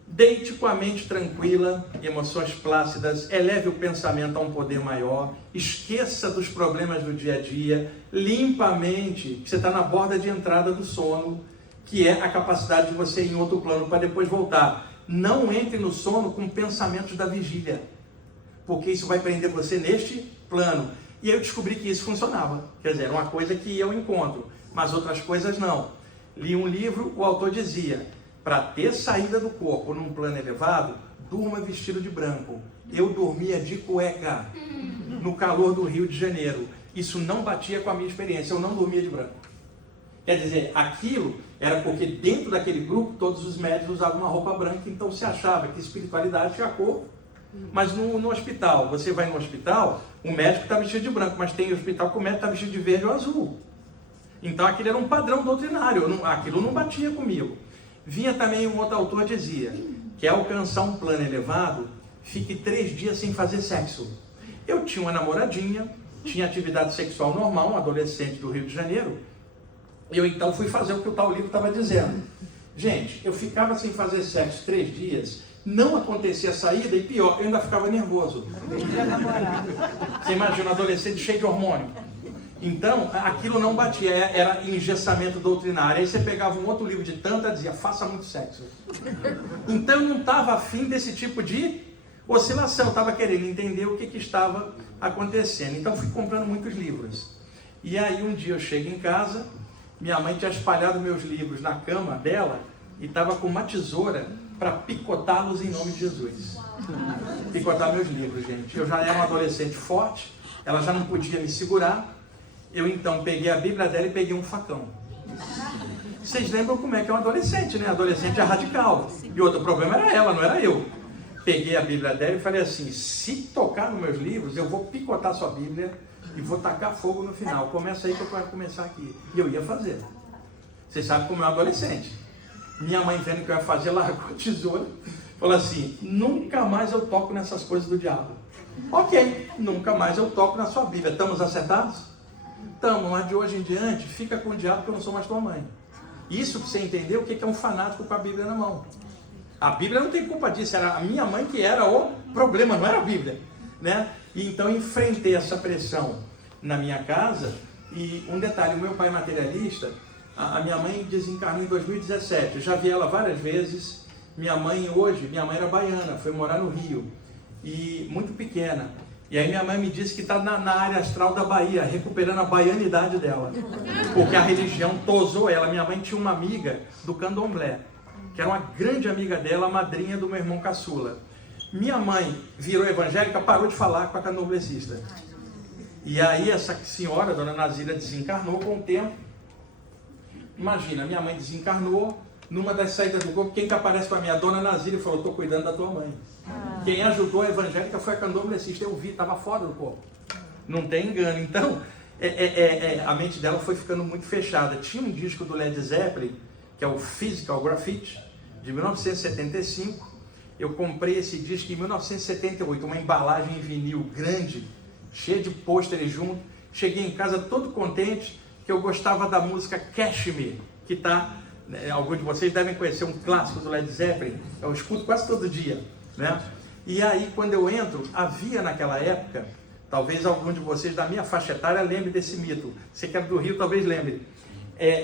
deite com a mente tranquila, emoções plácidas, eleve o pensamento a um poder maior, esqueça dos problemas do dia a dia, limpa a mente, que você está na borda de entrada do sono, que é a capacidade de você ir em outro plano para depois voltar. Não entre no sono com pensamentos da vigília, porque isso vai prender você neste plano. E aí eu descobri que isso funcionava. Quer dizer, era uma coisa que eu encontro, mas outras coisas não. Li um livro, o autor dizia: para ter saída do corpo num plano elevado, durma vestido de branco. Eu dormia de cueca no calor do Rio de Janeiro. Isso não batia com a minha experiência, eu não dormia de branco. Quer dizer, aquilo era porque dentro daquele grupo todos os médicos usavam uma roupa branca, então se achava que espiritualidade tinha corpo. Mas no hospital, você vai no hospital, o médico está vestido de branco, mas tem hospital que o médico está vestido de verde ou azul. Então aquilo era um padrão doutrinário, aquilo não batia comigo. Vinha também um outro autor dizia: quer alcançar um plano elevado, fique 3 dias sem fazer sexo. Eu tinha uma namoradinha, tinha atividade sexual normal, um adolescente do Rio de Janeiro. Eu então fui fazer o que o tal livro estava dizendo. Gente, eu ficava sem fazer sexo 3 dias, não acontecia a saída e pior, eu ainda ficava nervoso. Você imagina um adolescente cheio de hormônio. Então, aquilo não batia, era engessamento doutrinário. Aí você pegava um outro livro de tantra e dizia: faça muito sexo. Então eu não estava afim desse tipo de oscilação, eu estava querendo entender o que estava acontecendo. Então fui comprando muitos livros. E aí um dia eu chego em casa, minha mãe tinha espalhado meus livros na cama dela e estava com uma tesoura para picotá-los em nome de Jesus. Picotar meus livros, gente. Eu já era um adolescente forte, ela já não podia me segurar. Eu então peguei a Bíblia dela e peguei um facão. Vocês lembram como é que é um adolescente, né? Adolescente é radical. E outro problema era ela, não era eu. Peguei a Bíblia dela e falei assim: se tocar nos meus livros, eu vou picotar sua Bíblia e vou tacar fogo no final. Começa aí que eu quero começar aqui. E eu ia fazer. Vocês sabem como é um adolescente. Minha mãe, vendo que eu ia fazer, largou a tesoura. Falou assim: nunca mais eu toco nessas coisas do diabo. Ok, nunca mais eu toco na sua Bíblia. Estamos acertados? Estamos, mas de hoje em diante, fica com o diabo que eu não sou mais tua mãe. Isso para você entender o que é um fanático com a Bíblia na mão. A Bíblia não tem culpa disso, era a minha mãe que era o problema, não era a Bíblia, né? E então enfrentei essa pressão na minha casa. E um detalhe: o meu pai materialista, a minha mãe desencarnou em 2017, eu já vi ela várias vezes. Minha mãe era baiana, foi morar no Rio, e muito pequena. E aí minha mãe me disse que está na área astral da Bahia, recuperando a baianidade dela, porque a religião tosou ela. Minha mãe tinha uma amiga do candomblé, que era uma grande amiga dela, a madrinha do meu irmão caçula. Minha mãe virou evangélica, parou de falar com a candomblessista. E aí essa senhora, dona Nazira, desencarnou com o tempo. Imagina, minha mãe desencarnou, numa das saídas do corpo, quem que aparece para mim? A dona Nazília falou, estou cuidando da tua mãe. Quem ajudou a evangélica foi a candomblessista, eu vi, estava fora do corpo. Não tem engano. Então, a mente dela foi ficando muito fechada. Tinha um disco do Led Zeppelin, que é o Physical Graffiti, de 1975. Eu comprei esse disco em 1978, uma embalagem em vinil grande, cheia de pôsteres junto. Cheguei em casa todo contente, que eu gostava da música Cashmere, que está, alguns de vocês devem conhecer, um clássico do Led Zeppelin, eu escuto quase todo dia, né? E aí, quando eu entro, havia naquela época, talvez algum de vocês da minha faixa etária lembre desse mito, você que é do Rio talvez lembre,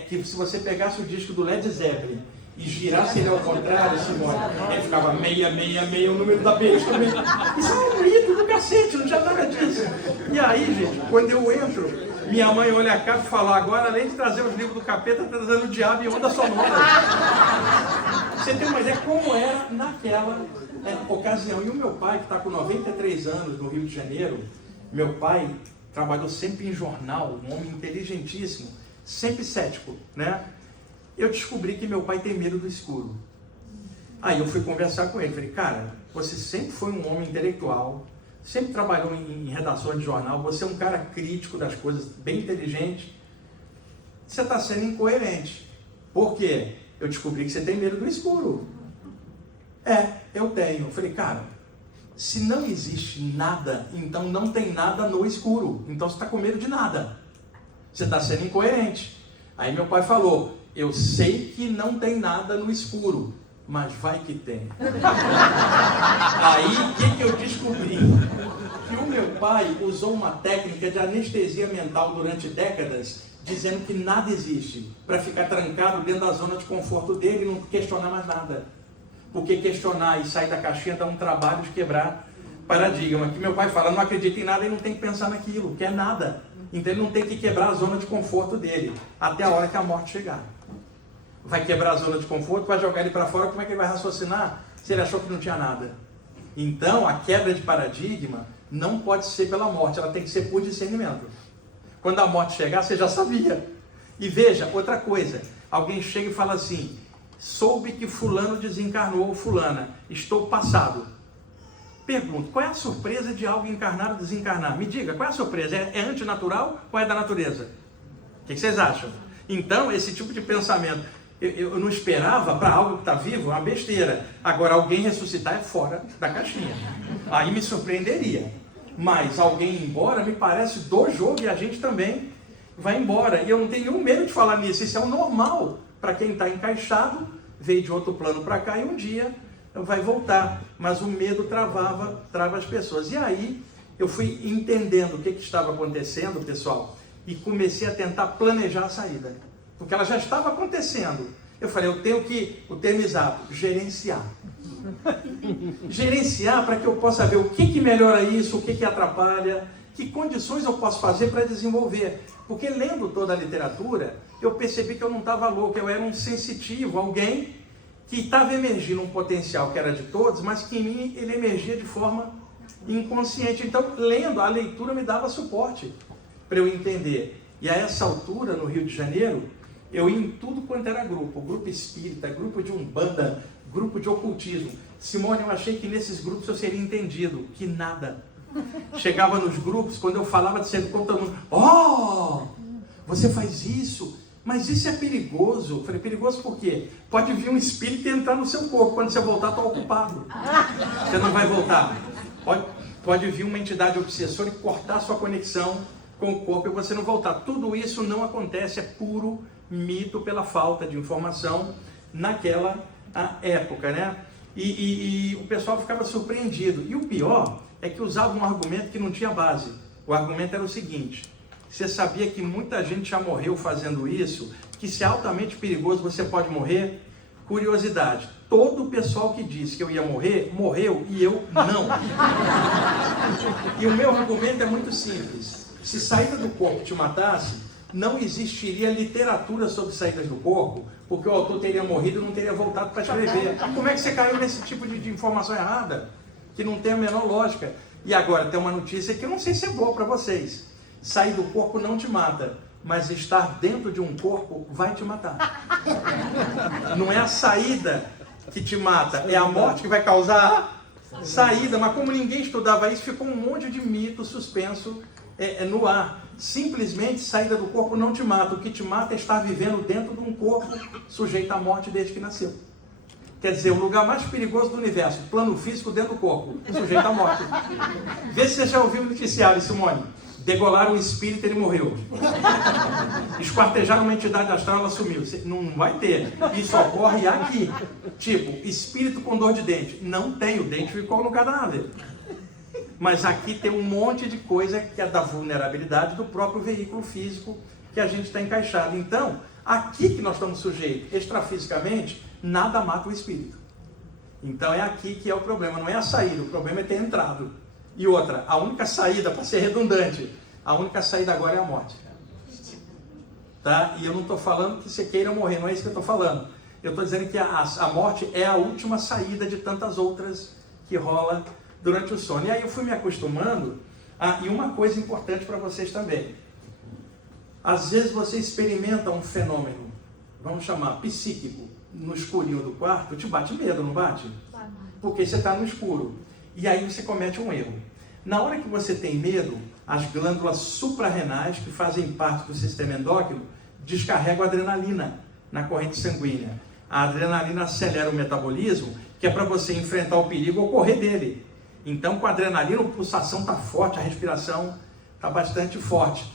que se você pegasse o disco do Led Zeppelin e girasse ele ao contrário, Simone, ele ficava 666, o número da besta. Isso é um mito do cacete, não tinha nada disso. E aí, gente, quando eu entro, minha mãe olha a cara e fala, agora além de trazer os livros do capeta, está trazendo o diabo e onda sonora. Você tem uma ideia como era naquela ocasião. E o meu pai, que está com 93 anos no Rio de Janeiro, meu pai trabalhou sempre em jornal, um homem inteligentíssimo, sempre cético, né? Eu descobri que meu pai tem medo do escuro. Aí eu fui conversar com ele, falei, cara, você sempre foi um homem intelectual, sempre trabalhou em redações de jornal, você é um cara crítico das coisas, bem inteligente, você está sendo incoerente. Por quê? Eu descobri que você tem medo do escuro. Eu tenho. Eu falei, cara, se não existe nada, então não tem nada no escuro. Então você está com medo de nada. Você está sendo incoerente. Aí meu pai falou, eu sei que não tem nada no escuro, mas vai que tem. Aí o que eu descobri? Que o meu pai usou uma técnica de anestesia mental durante décadas, dizendo que nada existe, para ficar trancado dentro da zona de conforto dele e não questionar mais nada. Porque questionar e sair da caixinha dá um trabalho de quebrar paradigma. Que meu pai fala, não acredita em nada e não tem que pensar naquilo, quer nada. Então ele não tem que quebrar a zona de conforto dele, até a hora que a morte chegar. Vai quebrar a zona de conforto, vai jogar ele para fora, como é que ele vai raciocinar se ele achou que não tinha nada? Então a quebra de paradigma não pode ser pela morte, ela tem que ser por discernimento. Quando a morte chegar, você já sabia. E veja, outra coisa, alguém chega e fala assim, soube que fulano desencarnou ou fulana, estou passado. Pergunto, qual é a surpresa de algo encarnar ou desencarnar? Me diga, qual é a surpresa? É antinatural ou é da natureza? O que vocês acham? Então, esse tipo de pensamento, eu não esperava para algo que está vivo, é uma besteira. Agora, alguém ressuscitar é fora da caixinha. Aí me surpreenderia. Mas alguém ir embora me parece do jogo e a gente também vai embora. E eu não tenho nenhum medo de falar nisso. Isso é o normal para quem está encaixado, veio de outro plano para cá e um dia vai voltar. Mas o medo trava as pessoas. E aí eu fui entendendo o que estava acontecendo, pessoal, e comecei a tentar planejar a saída. Porque ela já estava acontecendo. Eu falei, eu tenho que, o termo exato, gerenciar. Gerenciar para que eu possa ver o que melhora isso, o que atrapalha, que condições eu posso fazer para desenvolver. Porque lendo toda a literatura, eu percebi que eu não estava louco, eu era um sensitivo, alguém que estava emergindo um potencial que era de todos, mas que em mim ele emergia de forma inconsciente. Então, lendo, a leitura me dava suporte para eu entender. E a essa altura, no Rio de Janeiro, eu ia em tudo quanto era grupo espírita, grupo de umbanda, grupo de ocultismo. Simone, eu achei que nesses grupos eu seria entendido, que nada. Chegava nos grupos, quando eu falava de ser do corpo, todo mundo, você faz isso, mas isso é perigoso. Eu falei, perigoso por quê? Pode vir um espírito e entrar no seu corpo, quando você voltar, está ocupado. Você não vai voltar. Pode vir uma entidade obsessora e cortar sua conexão com o corpo e você não voltar. Tudo isso não acontece, é puro mito pela falta de informação naquela época, né? E o pessoal ficava surpreendido. E o pior é que usava um argumento que não tinha base. O argumento era o seguinte, você sabia que muita gente já morreu fazendo isso, que se é altamente perigoso você pode morrer? Curiosidade, todo o pessoal que disse que eu ia morrer, morreu e eu não. E o meu argumento é muito simples. Se saída do corpo te matasse, não existiria literatura sobre saídas do corpo, porque o autor teria morrido e não teria voltado para escrever. Como é que você caiu nesse tipo de informação errada? Que não tem a menor lógica. E agora tem uma notícia que eu não sei se é boa para vocês. Sair do corpo não te mata, mas estar dentro de um corpo vai te matar. Não é a saída que te mata, é a morte que vai causar a saída. Mas como ninguém estudava isso, ficou um monte de mito suspenso no ar. Simplesmente saída do corpo não te mata. O que te mata é estar vivendo dentro de um corpo sujeito à morte desde que nasceu. Quer dizer, o lugar mais perigoso do universo, plano físico dentro do corpo, sujeito à morte. Vê se você já ouviu o noticiário, Simone. Degolaram o espírito e ele morreu. Esquartejaram uma entidade astral, ela sumiu. Não vai ter. Isso ocorre aqui. Tipo, espírito com dor de dente. Não tem, o dente ficou no cadáver. Mas aqui tem um monte de coisa que é da vulnerabilidade do próprio veículo físico que a gente está encaixado. Então, aqui que nós estamos sujeitos, extrafisicamente, nada mata o espírito. Então é aqui que é o problema, não é a saída, o problema é ter entrado. E outra, a única saída, para ser redundante, a única saída agora é a morte. Tá? E eu não estou falando que você queira morrer, não é isso que eu estou falando. Eu estou dizendo que a morte é a última saída de tantas outras que rola durante o sono. E aí eu fui me acostumando, e uma coisa importante para vocês também. Às vezes você experimenta um fenômeno, vamos chamar psíquico, no escurinho do quarto, te bate medo, não bate? Porque você está no escuro. E aí você comete um erro. Na hora que você tem medo, as glândulas suprarrenais, que fazem parte do sistema endócrino, descarregam adrenalina na corrente sanguínea. A adrenalina acelera o metabolismo, que é para você enfrentar o perigo ou correr dele. Então, com a adrenalina, a pulsação está forte, a respiração está bastante forte.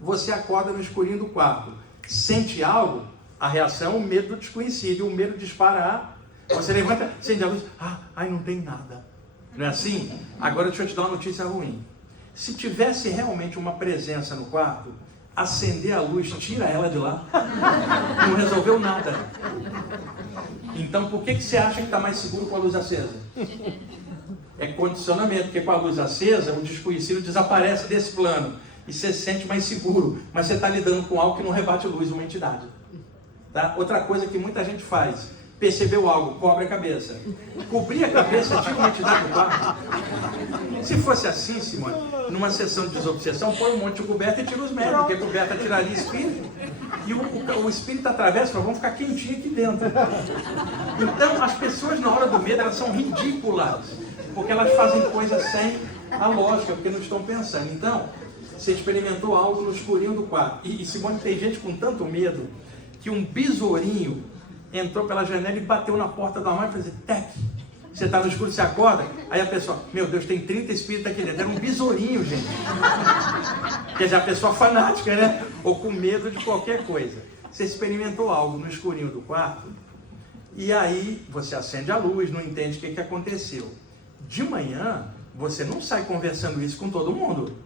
Você acorda no escurinho do quarto, sente algo, a reação é o medo do desconhecido, e o medo dispara. Você levanta, acende a luz, ai, não tem nada. Não é assim? Agora deixa eu te dar uma notícia ruim. Se tivesse realmente uma presença no quarto, acender a luz, tira ela de lá. Não resolveu nada. Então por que você acha que está mais seguro com a luz acesa? É condicionamento, porque com a luz acesa, o desconhecido desaparece desse plano. E você se sente mais seguro. Mas você está lidando com algo que não rebate luz, uma entidade. Tá? Outra coisa que muita gente faz, percebeu algo, cobre a cabeça. Cobrir a cabeça tira uma entidade do quarto. Se fosse assim, Simone, numa sessão de desobsessão, põe um monte de coberta e tira os médicos, porque a coberta tiraria espírito. E o espírito atravessa e fala, vamos ficar quentinho aqui dentro. Então, as pessoas na hora do medo, elas são ridículas, porque elas fazem coisas sem a lógica, porque não estão pensando. Então, você experimentou algo no escurinho do quarto. E Simone, tem gente com tanto medo que um besourinho entrou pela janela e bateu na porta do armário e fazia tec. Você está no escuro, você acorda, aí a pessoa, meu Deus, tem 30 espíritos aqui dentro. Era um besourinho, gente. Quer dizer, a pessoa fanática, né? Ou com medo de qualquer coisa. Você experimentou algo no escurinho do quarto, e aí você acende a luz, não entende o que aconteceu. De manhã, você não sai conversando isso com todo mundo,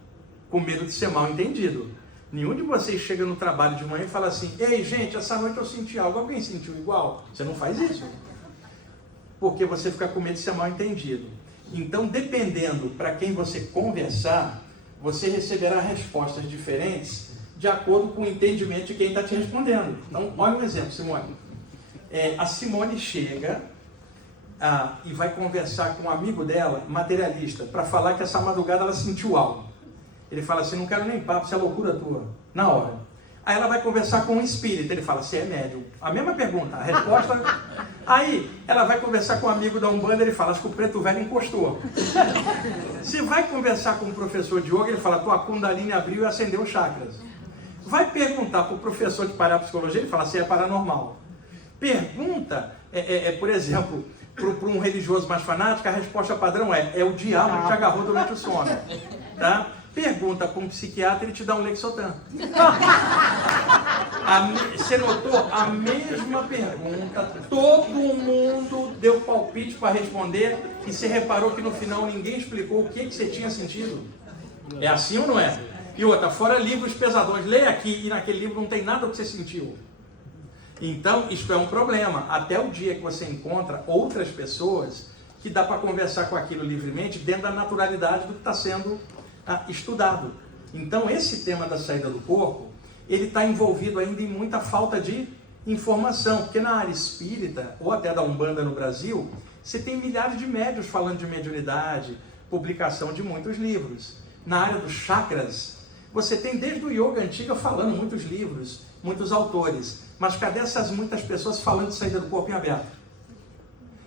com medo de ser mal entendido. Nenhum de vocês chega no trabalho de manhã e fala assim, ei gente, essa noite eu senti algo, alguém sentiu igual? Você não faz isso. Porque você fica com medo de ser mal entendido. Então, dependendo para quem você conversar, você receberá respostas diferentes de acordo com o entendimento de quem está te respondendo. Então, olha um exemplo, Simone. A Simone chega e vai conversar com um amigo dela, materialista, para falar que essa madrugada ela sentiu algo. Ele fala assim, não quero nem papo, isso é loucura tua, na hora. Aí ela vai conversar com um espírito, ele fala, você é médium. A mesma pergunta, a resposta... Aí ela vai conversar com um amigo da Umbanda, ele fala, acho que o preto velho encostou. Você vai conversar com um professor de yoga, ele fala, tua Kundalini abriu e acendeu os chakras. Vai perguntar para o professor de parapsicologia, ele fala, você é paranormal. Pergunta, por exemplo, para um religioso mais fanático, a resposta padrão é o diabo que te agarrou durante o sono. Tá? Pergunta para um psiquiatra, ele te dá um Lexotan. Você notou? A mesma pergunta, todo mundo deu palpite para responder, e você reparou que no final ninguém explicou o que você tinha sentido? É assim ou não é? E outra, fora livros pesadões, leia aqui, e naquele livro não tem nada que você sentiu. Então, isso é um problema. Até o dia que você encontra outras pessoas que dá para conversar com aquilo livremente, dentro da naturalidade do que está sendo estudado. Então, esse tema da saída do corpo, ele está envolvido ainda em muita falta de informação, porque na área espírita, ou até da Umbanda no Brasil, você tem milhares de médiuns falando de mediunidade, publicação de muitos livros. Na área dos chakras, Você tem desde o yoga antigo falando, muitos livros, muitos autores, mas cadê essas muitas pessoas falando de saída do corpo em aberto?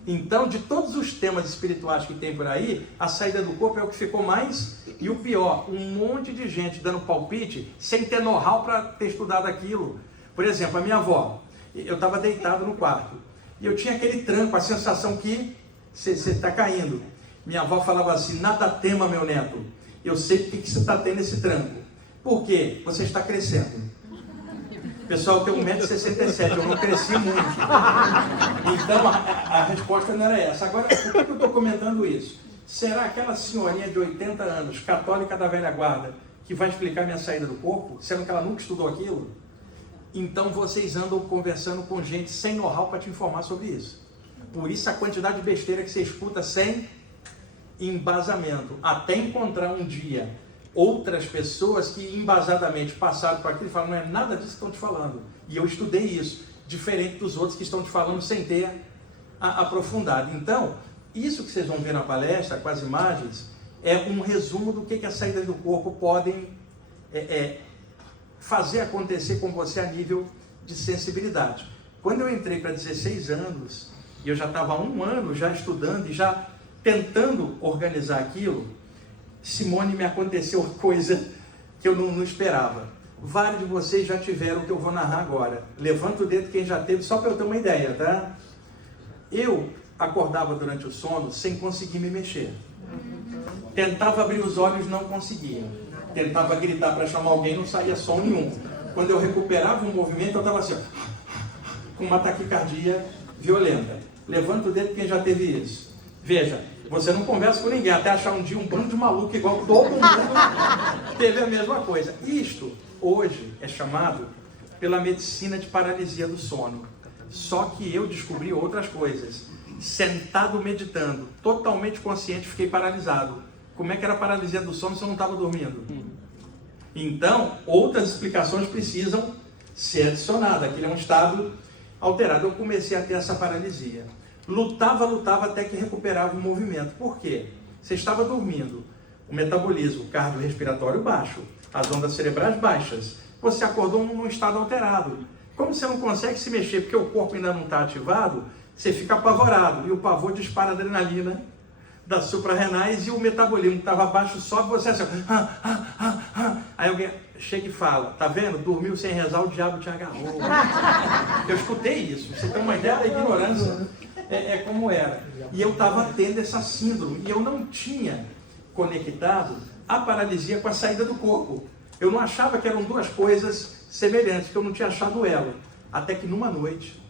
Então, de todos os temas espirituais que tem por aí, a saída do corpo é o que ficou mais, e o pior, um monte de gente dando palpite sem ter know-how para ter estudado aquilo. Por exemplo, a minha avó, eu estava deitado no quarto, e eu tinha aquele tranco, a sensação que você está caindo. Minha avó falava assim: nada tema, meu neto, eu sei porque que você está tendo esse tranco. Por quê? Você está crescendo. Pessoal, eu tenho 1,67 m, eu não cresci muito. Então, a resposta não era essa. Agora, por que eu estou comentando isso? Será aquela senhorinha de 80 anos, católica da velha guarda, que vai explicar minha saída do corpo, sendo que ela nunca estudou aquilo? Então, vocês andam conversando com gente sem know-how para te informar sobre isso. Por isso, a quantidade de besteira que você escuta sem embasamento, até encontrar um dia outras pessoas que embasadamente passaram por aquilo e falam: não é nada disso que estão te falando. E eu estudei isso, diferente dos outros que estão te falando sem ter aprofundado. Então, isso que vocês vão ver na palestra, com as imagens, é um resumo do que as saídas do corpo podem fazer acontecer com você a nível de sensibilidade. Quando eu entrei para 16 anos, e eu já estava há 1 ano já estudando e já tentando organizar aquilo, Simone, me aconteceu uma coisa que eu não esperava. Vários de vocês já tiveram o que eu vou narrar agora. Levanta o dedo quem já teve, só para eu ter uma ideia, tá? Eu acordava durante o sono sem conseguir me mexer. Tentava abrir os olhos, não conseguia. Tentava gritar para chamar alguém, não saía som nenhum. Quando eu recuperava o movimento, eu estava assim, ó, com uma taquicardia violenta. Levanta o dedo quem já teve isso. Veja, você não conversa com ninguém, até achar um dia um bando de maluco igual todo mundo teve a mesma coisa. Isto, hoje, é chamado pela medicina de paralisia do sono. Só que eu descobri outras coisas. Sentado meditando, totalmente consciente, fiquei paralisado. Como é que era a paralisia do sono se eu não estava dormindo? Então, outras explicações precisam ser adicionadas. Aquilo é um estado alterado. Eu comecei a ter essa paralisia. Lutava até que recuperava o movimento. Por quê? Você estava dormindo, o metabolismo cardiorrespiratório baixo, as ondas cerebrais baixas. Você acordou num estado alterado. Como você não consegue se mexer porque o corpo ainda não está ativado, você fica apavorado. E o pavor dispara a adrenalina das suprarrenais e o metabolismo que estava baixo sobe, você assim, aí alguém chega e fala: tá vendo? Dormiu sem rezar, o diabo te agarrou. Eu escutei isso. Você tem uma ideia da ignorância. É como era. E eu estava tendo essa síndrome. E eu não tinha conectado a paralisia com a saída do corpo. Eu não achava que eram duas coisas semelhantes, que eu não tinha achado ela. Até que numa noite,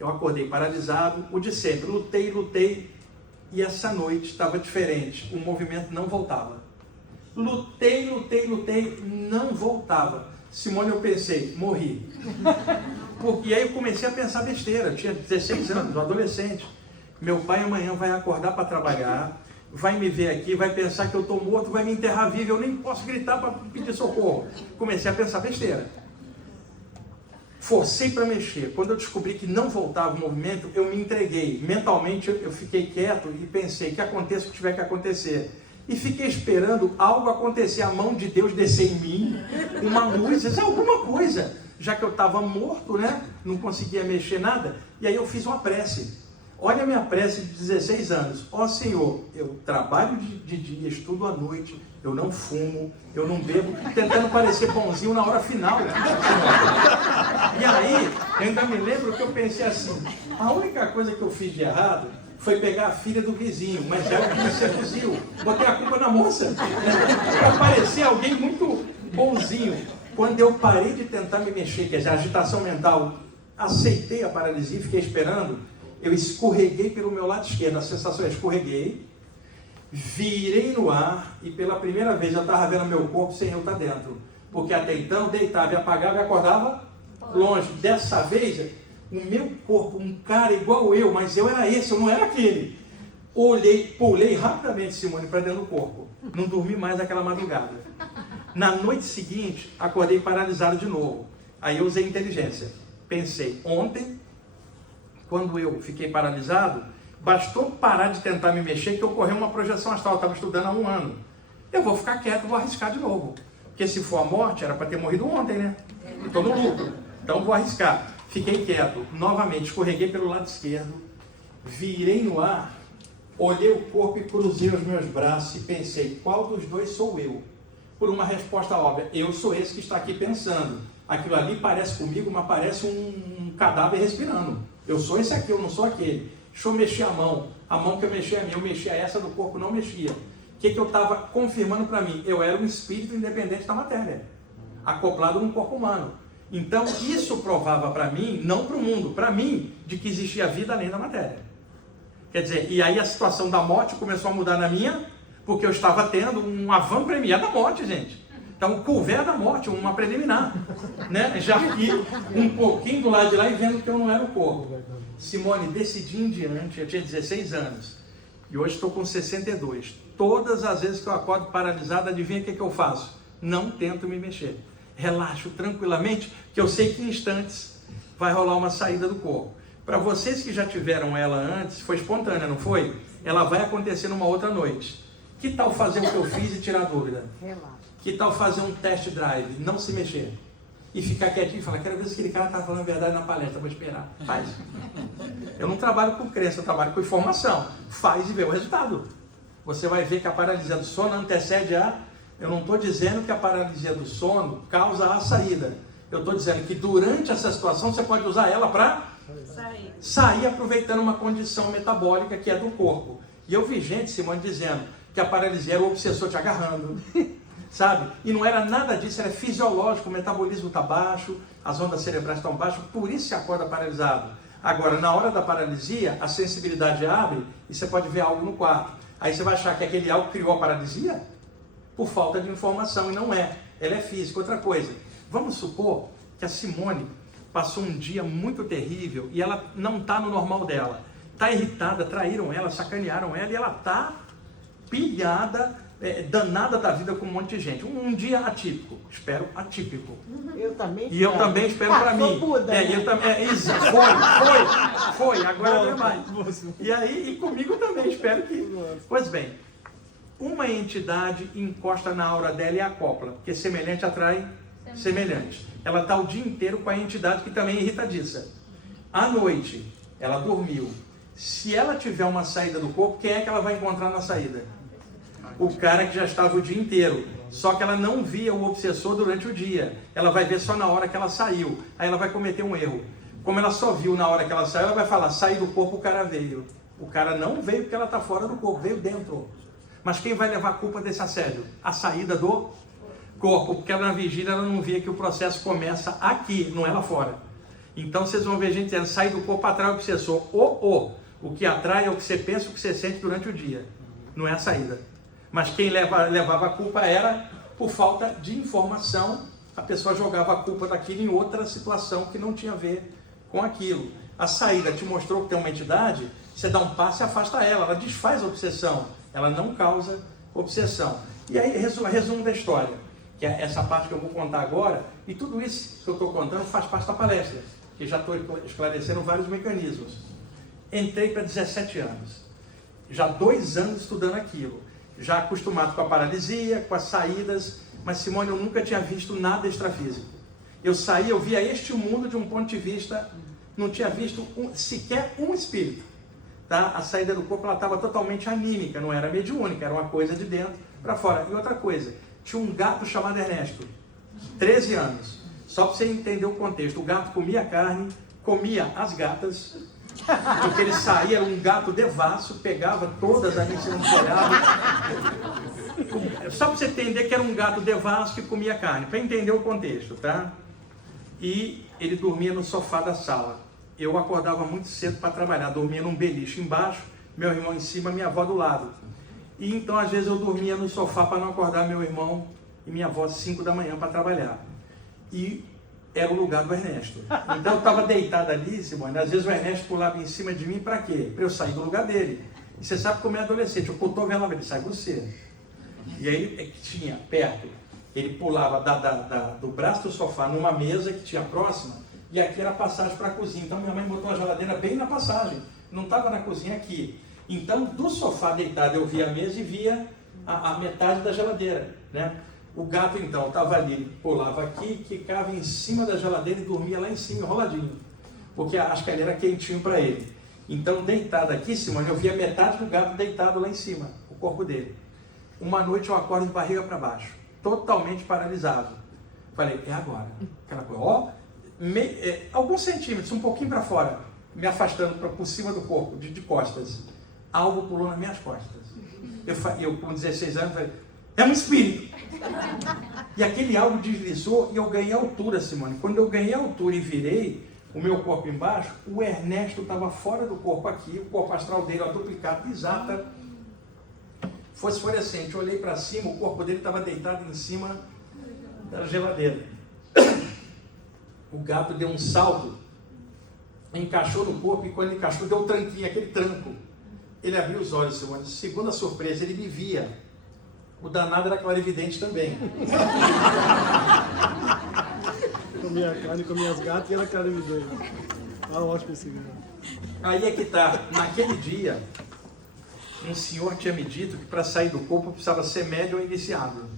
eu acordei paralisado, o de sempre. Lutei. E essa noite estava diferente. O movimento não voltava. Lutei, não voltava. Simone, eu pensei, morri. E aí eu comecei a pensar besteira. Eu tinha 16 anos, um adolescente. Meu pai amanhã vai acordar para trabalhar, vai me ver aqui, vai pensar que eu estou morto, vai me enterrar vivo, eu nem posso gritar para pedir socorro. Comecei a pensar besteira. Forcei para mexer. Quando eu descobri que não voltava o movimento, eu me entreguei. Mentalmente eu fiquei quieto e pensei que aconteça o que tiver que acontecer. E fiquei esperando algo acontecer, a mão de Deus descer em mim, uma luz, alguma coisa. Já que eu estava morto, né? Não conseguia mexer nada. E aí eu fiz uma prece. Olha a minha prece de 16 anos. Ó Senhor, eu trabalho de dia, estudo à noite, eu não fumo, eu não bebo, tentando parecer bonzinho na hora final. E aí, eu ainda me lembro que eu pensei assim, a única coisa que eu fiz de errado foi pegar a filha do vizinho, mas ela que me seduziu. Botei a culpa na moça, para parecer alguém muito bonzinho. Quando eu parei de tentar me mexer, quer dizer, a agitação mental, aceitei a paralisia, fiquei esperando, eu escorreguei pelo meu lado esquerdo, a sensação é escorreguei, virei no ar e pela primeira vez eu estava vendo meu corpo sem eu estar dentro. Porque até então, deitava e apagava e acordava longe. Dessa vez, o meu corpo, um cara igual eu, mas eu era esse, eu não era aquele. Olhei, pulei rapidamente, Simone, para dentro do corpo. Não dormi mais aquela madrugada. Na noite seguinte, acordei paralisado de novo. Aí eu usei inteligência. Pensei, ontem, quando eu fiquei paralisado, bastou parar de tentar me mexer que ocorreu uma projeção astral. Eu estava estudando há 1 ano. Eu vou ficar quieto, vou arriscar de novo. Porque se for a morte, era para ter morrido ontem, né? Estou no lucro. Então vou arriscar. Fiquei quieto. Novamente, escorreguei pelo lado esquerdo. Virei no ar. Olhei o corpo e cruzei os meus braços e pensei, qual dos dois sou eu? Por uma resposta óbvia, eu sou esse que está aqui pensando. Aquilo ali parece comigo, mas parece um cadáver respirando. Eu sou esse aqui, eu não sou aquele. Deixa eu mexer a mão que eu mexia a minha, eu mexia essa do corpo, não mexia. O que eu estava confirmando para mim? Eu era um espírito independente da matéria, acoplado num corpo humano. Então isso provava para mim, não para o mundo, para mim, de que existia vida além da matéria. Quer dizer, e aí a situação da morte começou a mudar na minha, porque eu estava tendo um avant-première da morte, gente. Então, o couvert da morte, uma preliminar, né? Já aqui, um pouquinho do lado de lá e vendo que eu não era o corpo. Simone, decidi em diante, eu tinha 16 anos, e hoje estou com 62. Todas as vezes que eu acordo paralisado, adivinha o que eu faço? Não tento me mexer. Relaxo tranquilamente, que eu sei que em instantes vai rolar uma saída do corpo. Para vocês que já tiveram ela antes, foi espontânea, não foi? Ela vai acontecer numa outra noite. Que tal fazer o que eu fiz e tirar dúvida? Que tal fazer um test drive, não se mexer? E ficar quietinho e falar, quero ver se aquele cara está falando a verdade na palestra, vou esperar. Faz. Eu não trabalho com crença, eu trabalho com informação. Faz e vê o resultado. Você vai ver que a paralisia do sono antecede a... Eu não estou dizendo que a paralisia do sono causa a saída. Eu estou dizendo que durante essa situação você pode usar ela para sair aproveitando uma condição metabólica que é do corpo. E eu vi gente, Simone, dizendo que a paralisia era o obsessor te agarrando, sabe? E não era nada disso, era fisiológico, o metabolismo está baixo, as ondas cerebrais estão baixas, por isso se acorda paralisado. Agora, na hora da paralisia, a sensibilidade abre e você pode ver algo no quarto. Aí você vai achar que aquele algo criou a paralisia? Por falta de informação, e não é. Ela é física. Outra coisa, vamos supor que a Simone passou um dia muito terrível e ela não está no normal dela. Está irritada, traíram ela, sacanearam ela e ela está pilhada, danada da vida com um monte de gente. Um dia atípico, espero atípico. Eu também espero. E eu também espero para mim. Buda, né? Foi, agora não é mais. E aí, e comigo também, espero que... Pois bem, uma entidade encosta na aura dela e acopla, porque semelhante atrai semelhante. Ela está o dia inteiro com a entidade que também é irritadiça. À noite, ela dormiu. Se ela tiver uma saída do corpo, quem é que ela vai encontrar na saída? O cara que já estava o dia inteiro. Só que ela não via o obsessor durante o dia. Ela vai ver só na hora que ela saiu. Aí ela vai cometer um erro. Como ela só viu na hora que ela saiu, ela vai falar, saí do corpo, o cara veio. O cara não veio porque ela está fora do corpo, veio dentro. Mas quem vai levar a culpa desse assédio? A saída do corpo, porque ela na vigília ela não via que o processo começa aqui, não é lá fora. Então vocês vão ver gente dizendo, sai do corpo, atrai o obsessor. O que atrai é o que você pensa, o que você sente durante o dia. Não é a saída. Mas quem levava a culpa era por falta de informação. A pessoa jogava a culpa daquilo em outra situação que não tinha a ver com aquilo. A saída te mostrou que tem uma entidade, você dá um passo e afasta ela. Ela desfaz a obsessão. Ela não causa obsessão. E aí, resumo da história, que é essa parte que eu vou contar agora, e tudo isso que eu estou contando faz parte da palestra, que já estou esclarecendo vários mecanismos. Entrei para 17 anos, já 2 anos estudando aquilo, já acostumado com a paralisia, com as saídas, mas Simone, eu nunca tinha visto nada extrafísico. Eu saía, eu via este mundo de um ponto de vista, não tinha visto sequer um espírito. Tá? A saída do corpo estava totalmente anímica, não era mediúnica, era uma coisa de dentro para fora. E outra coisa, tinha um gato chamado Ernesto, 13 anos, só para você entender o contexto. O gato comia carne, comia as gatas, porque ele saía, era um gato devasso, pegava todas ali em cima do telhado. Só para você entender que era um gato devasso que comia carne, para entender o contexto, tá? E ele dormia no sofá da sala. Eu acordava muito cedo para trabalhar, dormia num beliche embaixo, meu irmão em cima, minha avó do lado. E então às vezes eu dormia no sofá para não acordar meu irmão e minha avó às 5 da manhã para trabalhar. E era o lugar do Ernesto. Então eu estava deitado ali, Simone, às vezes o Ernesto pulava em cima de mim para quê? Para eu sair do lugar dele. E você sabe como é adolescente, o cotovelo ele sai você. E aí tinha perto, ele pulava do braço do sofá numa mesa que tinha próxima, e aqui era a passagem para a cozinha. Então minha mãe botou a geladeira bem na passagem, não estava na cozinha aqui. Então do sofá deitado eu via a mesa e via a metade da geladeira, né? O gato, então, estava ali, ele pulava aqui, quicava em cima da geladeira e dormia lá em cima, enroladinho. Porque acho que ali era quentinho para ele. Então, deitado aqui, Simone, eu via metade do gato deitado lá em cima, o corpo dele. Uma noite eu acordo de barriga para baixo, totalmente paralisado. Falei, é agora. Aquela coisa, ó, alguns centímetros, um pouquinho para fora, me afastando por cima do corpo, de costas. Algo pulou nas minhas costas. Eu com 16 anos, falei, é um espírito. E aquele algo deslizou e eu ganhei altura, Simone. Quando eu ganhei altura e virei o meu corpo embaixo, o Ernesto estava fora do corpo aqui, o corpo astral dele, a duplicata exata, fosforescente. Eu olhei para cima, o corpo dele estava deitado em cima da geladeira. O gato deu um salto, encaixou no corpo e quando ele encaixou, deu um tranquinho, aquele tranco. Ele abriu os olhos, Simone. Segunda surpresa, ele me via. O danado era clarividente também. Comia carne, comia as gatas e ela clarividente. Ah, ótimo esse vídeo. Aí é que tá. Naquele dia, um senhor tinha me dito que para sair do corpo precisava ser médium ou iniciado.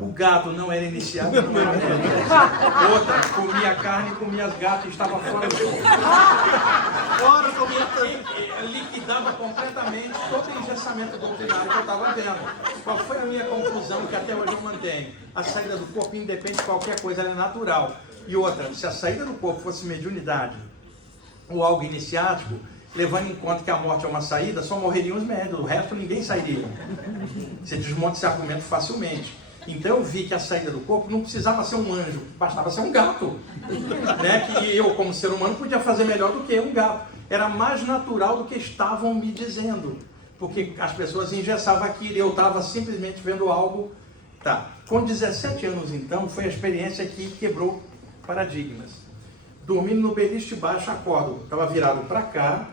O gato não era iniciado, não era médium. Outra, comia carne, comia as gatas e estava fora do corpo. Fora, comia Liquidava completamente todo o engessamento doutrinário que eu estava vendo. Qual foi a minha conclusão, que até hoje eu mantenho? A saída do corpo, independe de qualquer coisa, ela é natural. E outra, se a saída do corpo fosse mediunidade ou algo iniciático, levando em conta que a morte é uma saída, só morreriam os médios, o resto ninguém sairia. Você desmonta esse argumento facilmente. Então eu vi que a saída do corpo não precisava ser um anjo, bastava ser um gato. Né? Que eu, como ser humano, podia fazer melhor do que um gato. Era mais natural do que estavam me dizendo. Porque as pessoas engessavam aquilo e eu estava simplesmente vendo algo. Tá. Com 17 anos, então, foi a experiência que quebrou paradigmas. Dormindo no beliche baixo, acordo. Estava virado para cá,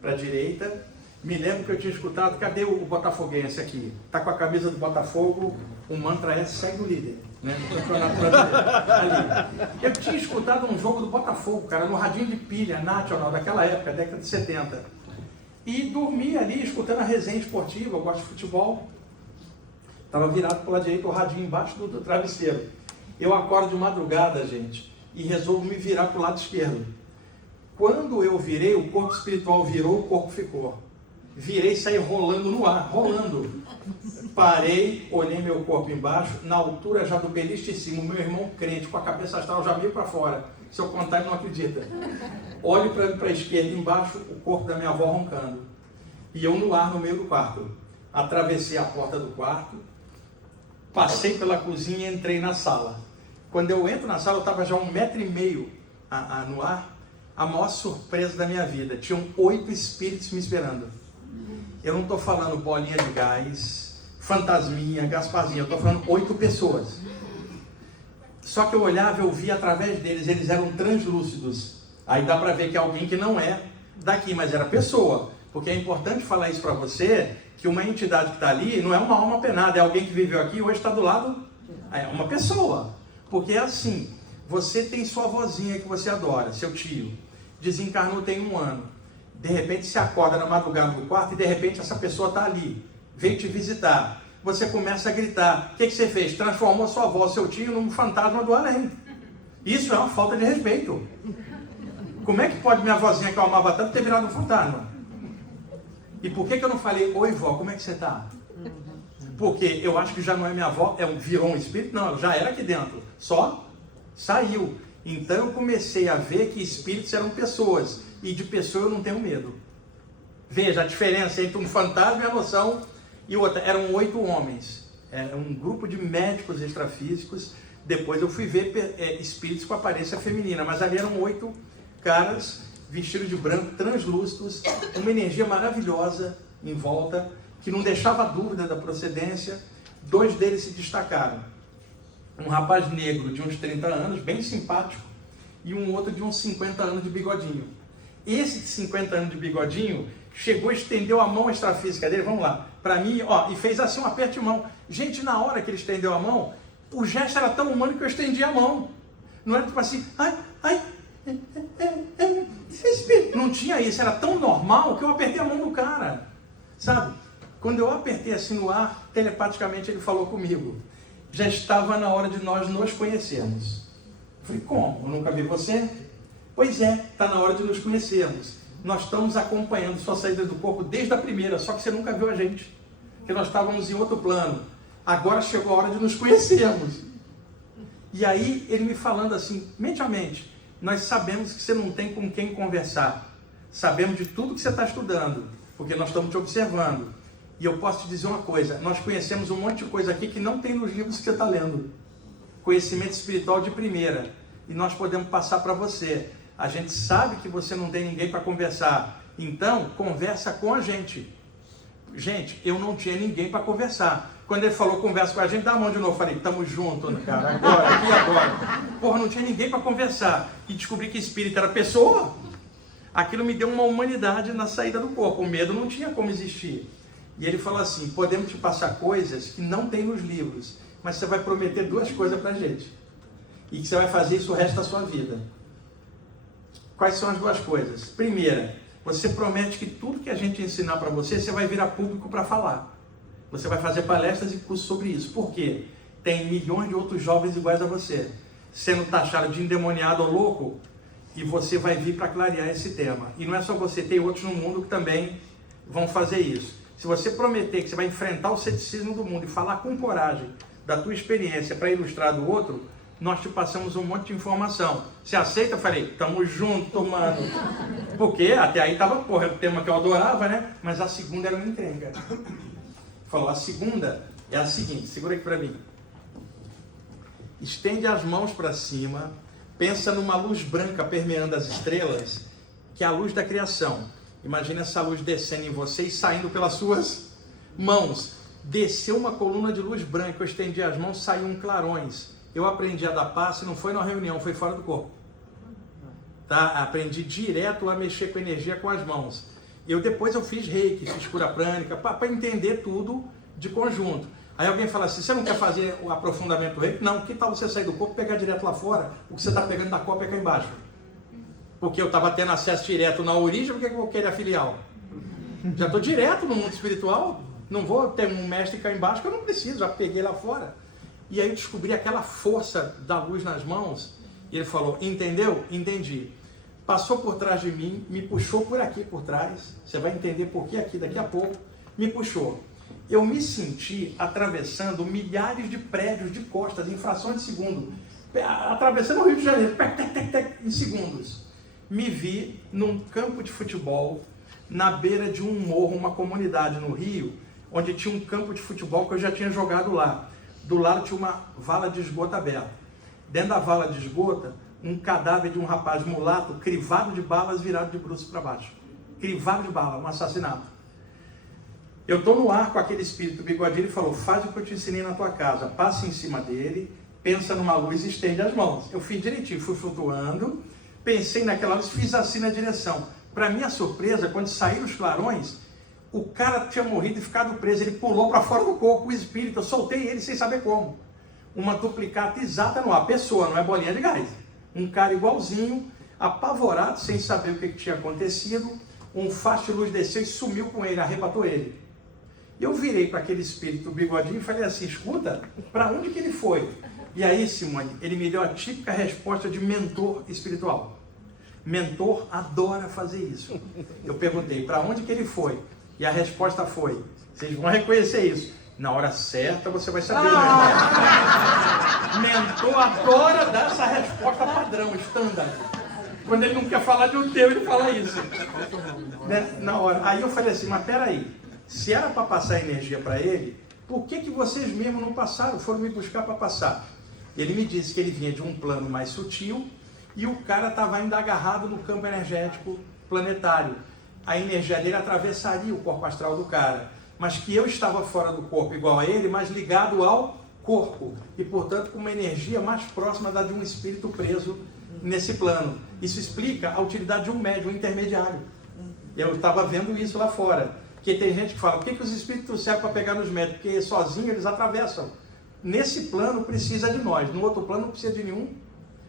para a direita. Me lembro que eu tinha escutado, cadê o botafoguense aqui? Está com a camisa do Botafogo, o mantra é segue o líder, né? No campeonato brasileiro. Ali. Eu tinha escutado um jogo do Botafogo, cara, no radinho de pilha, nacional, daquela época, década de 70. E dormi ali, escutando a resenha esportiva, eu gosto de futebol. Estava virado para o lado direito, o radinho embaixo do travesseiro. Eu acordo de madrugada, gente, e resolvo me virar para o lado esquerdo. Quando eu virei, o corpo espiritual virou, o corpo ficou. Virei e saí rolando no ar, rolando. Parei, olhei meu corpo embaixo, na altura já do beliche em cima, o meu irmão crente, com a cabeça astral já meio para fora. Se eu contar, ele não acredita. Olho para a esquerda embaixo, o corpo da minha avó roncando. E eu no ar, no meio do quarto. Atravessei a porta do quarto, passei pela cozinha e entrei na sala. Quando eu entro na sala, eu estava já 1,5 metro no ar. A maior surpresa da minha vida. Tinham 8 espíritos me esperando. Eu não estou falando bolinha de gás, fantasminha, Gasparzinho. Eu estou falando 8 pessoas. Só que eu olhava, eu via através deles, eles eram translúcidos. Aí dá para ver que é alguém que não é daqui, mas era pessoa. Porque é importante falar isso para você, que uma entidade que está ali não é uma alma penada, é alguém que viveu aqui e hoje está do lado, é uma pessoa. Porque é assim, você tem sua vozinha que você adora, seu tio, desencarnou tem 1 ano. De repente você acorda na madrugada do quarto e de repente essa pessoa está ali, veio te visitar. Você começa a gritar. O que você fez? Transformou sua avó, seu tio, num fantasma do além. Isso é uma falta de respeito. Como é que pode minha vozinha que eu amava tanto ter virado um fantasma? E por que eu não falei, oi vó, como é que você está? Porque eu acho que já não é minha avó, virou um espírito? Não, já era aqui dentro, só saiu. Então eu comecei a ver que espíritos eram pessoas, e de pessoa eu não tenho medo. Veja a diferença entre um fantasma e a noção, e outra, eram 8 homens, era um grupo de médicos extrafísicos. Depois eu fui ver espíritos com aparência feminina, mas ali eram 8 caras vestidos de branco, translúcidos, uma energia maravilhosa em volta, que não deixava dúvida da procedência. 2 deles se destacaram. Um rapaz negro de uns 30 anos, bem simpático, e um outro de uns 50 anos de bigodinho. Esse de 50 anos de bigodinho chegou, estendeu a mão extrafísica dele, vamos lá, para mim, ó, e fez assim um aperto de mão. Gente, na hora que ele estendeu a mão, o gesto era tão humano que eu estendi a mão. Não era tipo assim, não tinha isso, era tão normal que eu apertei a mão do cara, sabe? Quando eu apertei assim no ar, telepaticamente ele falou comigo. já estava na hora de nós nos conhecermos. Eu falei, como? Eu nunca vi você? Pois é, está na hora de nos conhecermos. Nós estamos acompanhando sua saída do corpo desde a primeira, só que você nunca viu a gente. Porque nós estávamos em outro plano. Agora chegou a hora de nos conhecermos. E aí ele me falando assim, mente a mente, nós sabemos que você não tem com quem conversar. Sabemos de tudo que você está estudando, porque nós estamos te observando. E eu posso te dizer uma coisa, nós conhecemos um monte de coisa aqui que não tem nos livros que você está lendo. Conhecimento espiritual de primeira. E nós podemos passar para você. A gente sabe que você não tem ninguém para conversar. Então, conversa com a gente. Gente, eu não tinha ninguém para conversar. Quando ele falou conversa com a gente, dá a mão de novo. Eu falei, estamos juntos, cara, agora, aqui e agora. Porra, não tinha ninguém para conversar. E descobri que espírito era pessoa. Aquilo me deu uma humanidade na saída do corpo. O medo não tinha como existir. E ele falou assim, podemos te passar coisas que não tem nos livros, mas você vai prometer duas coisas para a gente. E que você vai fazer isso o resto da sua vida. Quais são as duas coisas? Primeira, você promete que tudo que a gente ensinar para você, você vai virar público para falar. Você vai fazer palestras e cursos sobre isso. Por quê? Tem milhões de outros jovens iguais a você, sendo taxado de endemoniado ou louco, e você vai vir para clarear esse tema. E não é só você, tem outros no mundo que também vão fazer isso. Se você prometer que você vai enfrentar o ceticismo do mundo e falar com coragem da tua experiência para ilustrar do outro, nós te passamos um monte de informação. Você aceita? Eu falei, tamo junto, mano. Porque até aí tava, porra, o tema que eu adorava, né? Mas a segunda era uma encrenca. Falou, a segunda é a seguinte, segura aqui para mim. Estende as mãos para cima, pensa numa luz branca permeando as estrelas, que é a luz da criação. Imagina essa luz descendo em você e saindo pelas suas mãos. Desceu uma coluna de luz branca, eu estendi as mãos, saíam clarões. Eu aprendi a dar passe, não foi na reunião, foi fora do corpo. Tá? Aprendi direto a mexer com energia com as mãos. Depois eu fiz reiki, fiz cura prânica, para entender tudo de conjunto. Aí alguém fala assim, você não quer fazer o aprofundamento do reiki? Não, que tal você sair do corpo e pegar direto lá fora? O que você está pegando da cópia é cá embaixo. Porque eu estava tendo acesso direto na origem, por que eu vou querer a filial? Já estou direto no mundo espiritual, não vou ter um mestre cá embaixo que eu não preciso, já peguei lá fora. E aí eu descobri aquela força da luz nas mãos, e ele falou, entendeu? Entendi. Passou por trás de mim, me puxou por aqui por trás, você vai entender por que aqui daqui a pouco, me puxou. Eu me senti atravessando milhares de prédios de costas, em frações de segundo, atravessando o Rio de Janeiro, em segundos. Me vi num campo de futebol, na beira de um morro, uma comunidade no Rio, onde tinha um campo de futebol que eu já tinha jogado lá. Do lado tinha uma vala de esgoto aberta. Dentro da vala de esgoto, um cadáver de um rapaz mulato, crivado de balas, virado de bruços para baixo. Crivado de bala, um assassinato. Eu estou no ar com aquele espírito bigodinho, ele falou, faz o que eu te ensinei na tua casa, passa em cima dele, pensa numa luz e estende as mãos. Eu fiz direitinho, fui flutuando, pensei naquela luz, fiz assim na direção. Para minha surpresa, quando saíram os clarões, o cara tinha morrido e ficado preso, ele pulou para fora do corpo, o espírito, eu soltei ele sem saber como. Uma duplicata exata no ar, pessoa, não é bolinha de gás. Um cara igualzinho, apavorado, sem saber o que tinha acontecido, um facho de luz desceu e sumiu com ele, arrebatou ele. Eu virei para aquele espírito bigodinho e falei assim, escuta, para onde que ele foi? E aí, Simone, ele me deu a típica resposta de mentor espiritual. Mentor adora fazer isso. Eu perguntei, para onde que ele foi? E a resposta foi, vocês vão reconhecer isso. Na hora certa você vai saber. Mentor adora dar essa resposta padrão, standard. Quando ele não quer falar de um tema, ele fala isso. Na hora. Aí eu falei assim, mas peraí, se era para passar energia para ele, por que vocês mesmos não passaram, foram me buscar para passar? Ele me disse que ele vinha de um plano mais sutil e o cara estava ainda agarrado no campo energético planetário. A energia dele atravessaria o corpo astral do cara, mas que eu estava fora do corpo igual a ele, mas ligado ao corpo, e portanto com uma energia mais próxima da de um espírito preso nesse plano. Isso explica a utilidade de um médium intermediário. Eu estava vendo isso lá fora, que tem gente que fala, por que os espíritos servem para pegar nos médios? Porque sozinhos eles atravessam. Nesse plano precisa de nós, no outro plano não precisa de nenhum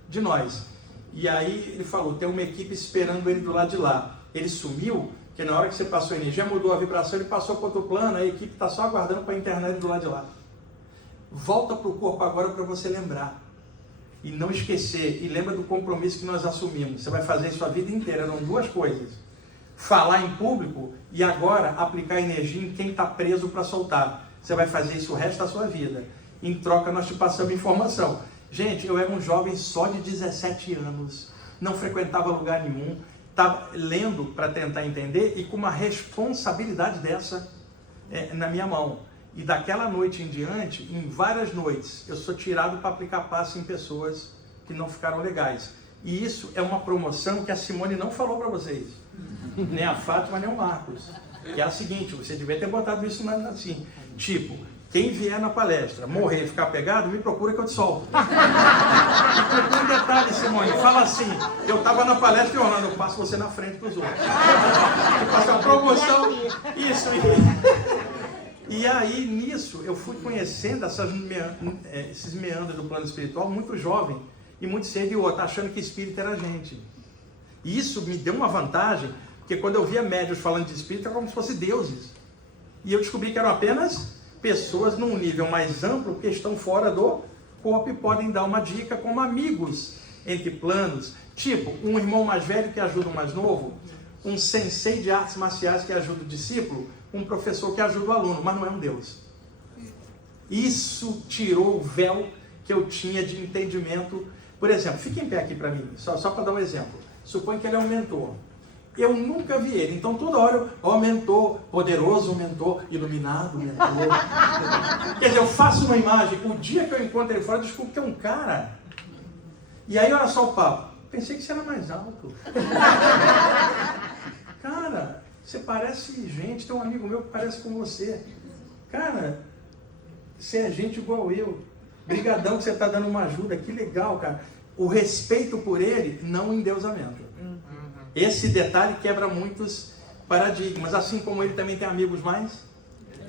de nós. E aí ele falou, tem uma equipe esperando ele do lado de lá. Ele sumiu, que na hora que você passou a energia, mudou a vibração, ele passou para outro plano, a equipe está só aguardando para internar ele do lado de lá. Volta para o corpo agora para você lembrar. E não esquecer. E lembra do compromisso que nós assumimos. Você vai fazer isso a vida inteira. Eram duas coisas. Falar em público e agora aplicar energia em quem está preso para soltar. Você vai fazer isso o resto da sua vida. Em troca, nós te passamos informação. Gente, eu era um jovem só de 17 anos. Não frequentava lugar nenhum. Estava lendo para tentar entender e com uma responsabilidade dessa na minha mão. E daquela noite em diante, em várias noites, eu sou tirado para aplicar passe em pessoas que não ficaram legais. E isso é uma promoção que a Simone não falou para vocês. Nem a Fátima, nem o Marcos. Que é a seguinte, você devia ter botado isso assim. Tipo, quem vier na palestra, morrer e ficar pegado, me procura que eu te solto. E com um detalhe, Simone, fala assim, eu estava na palestra e Orlando, eu passo você na frente para os outros. Eu faço a promoção, isso. E aí, nisso, eu fui conhecendo esses meandros do plano espiritual muito jovem e muito cedo, e outro, achando que espírito era gente. E isso me deu uma vantagem, porque quando eu via médios falando de espírito, era como se fossem deuses. E eu descobri que eram apenas pessoas num nível mais amplo, que estão fora do corpo e podem dar uma dica como amigos entre planos. Tipo, um irmão mais velho que ajuda o mais novo, um sensei de artes marciais que ajuda o discípulo, um professor que ajuda o aluno, mas não é um Deus. Isso tirou o véu que eu tinha de entendimento. Por exemplo, fique em pé aqui para mim, só para dar um exemplo. Suponha que ele é um mentor. Eu nunca vi ele, então toda hora eu, mentor, poderoso mentor, iluminado mentor. Quer dizer, eu faço uma imagem, o dia que eu encontro ele fora, eu descubro que é um cara. E aí, olha só o papo. Pensei que você era mais alto. Cara, você parece gente, tem um amigo meu que parece com você. Cara, você é gente igual eu. Brigadão que você está dando uma ajuda, que legal, cara. O respeito por ele, não o endeusamento. Esse detalhe quebra muitos paradigmas, assim como ele também tem amigos mais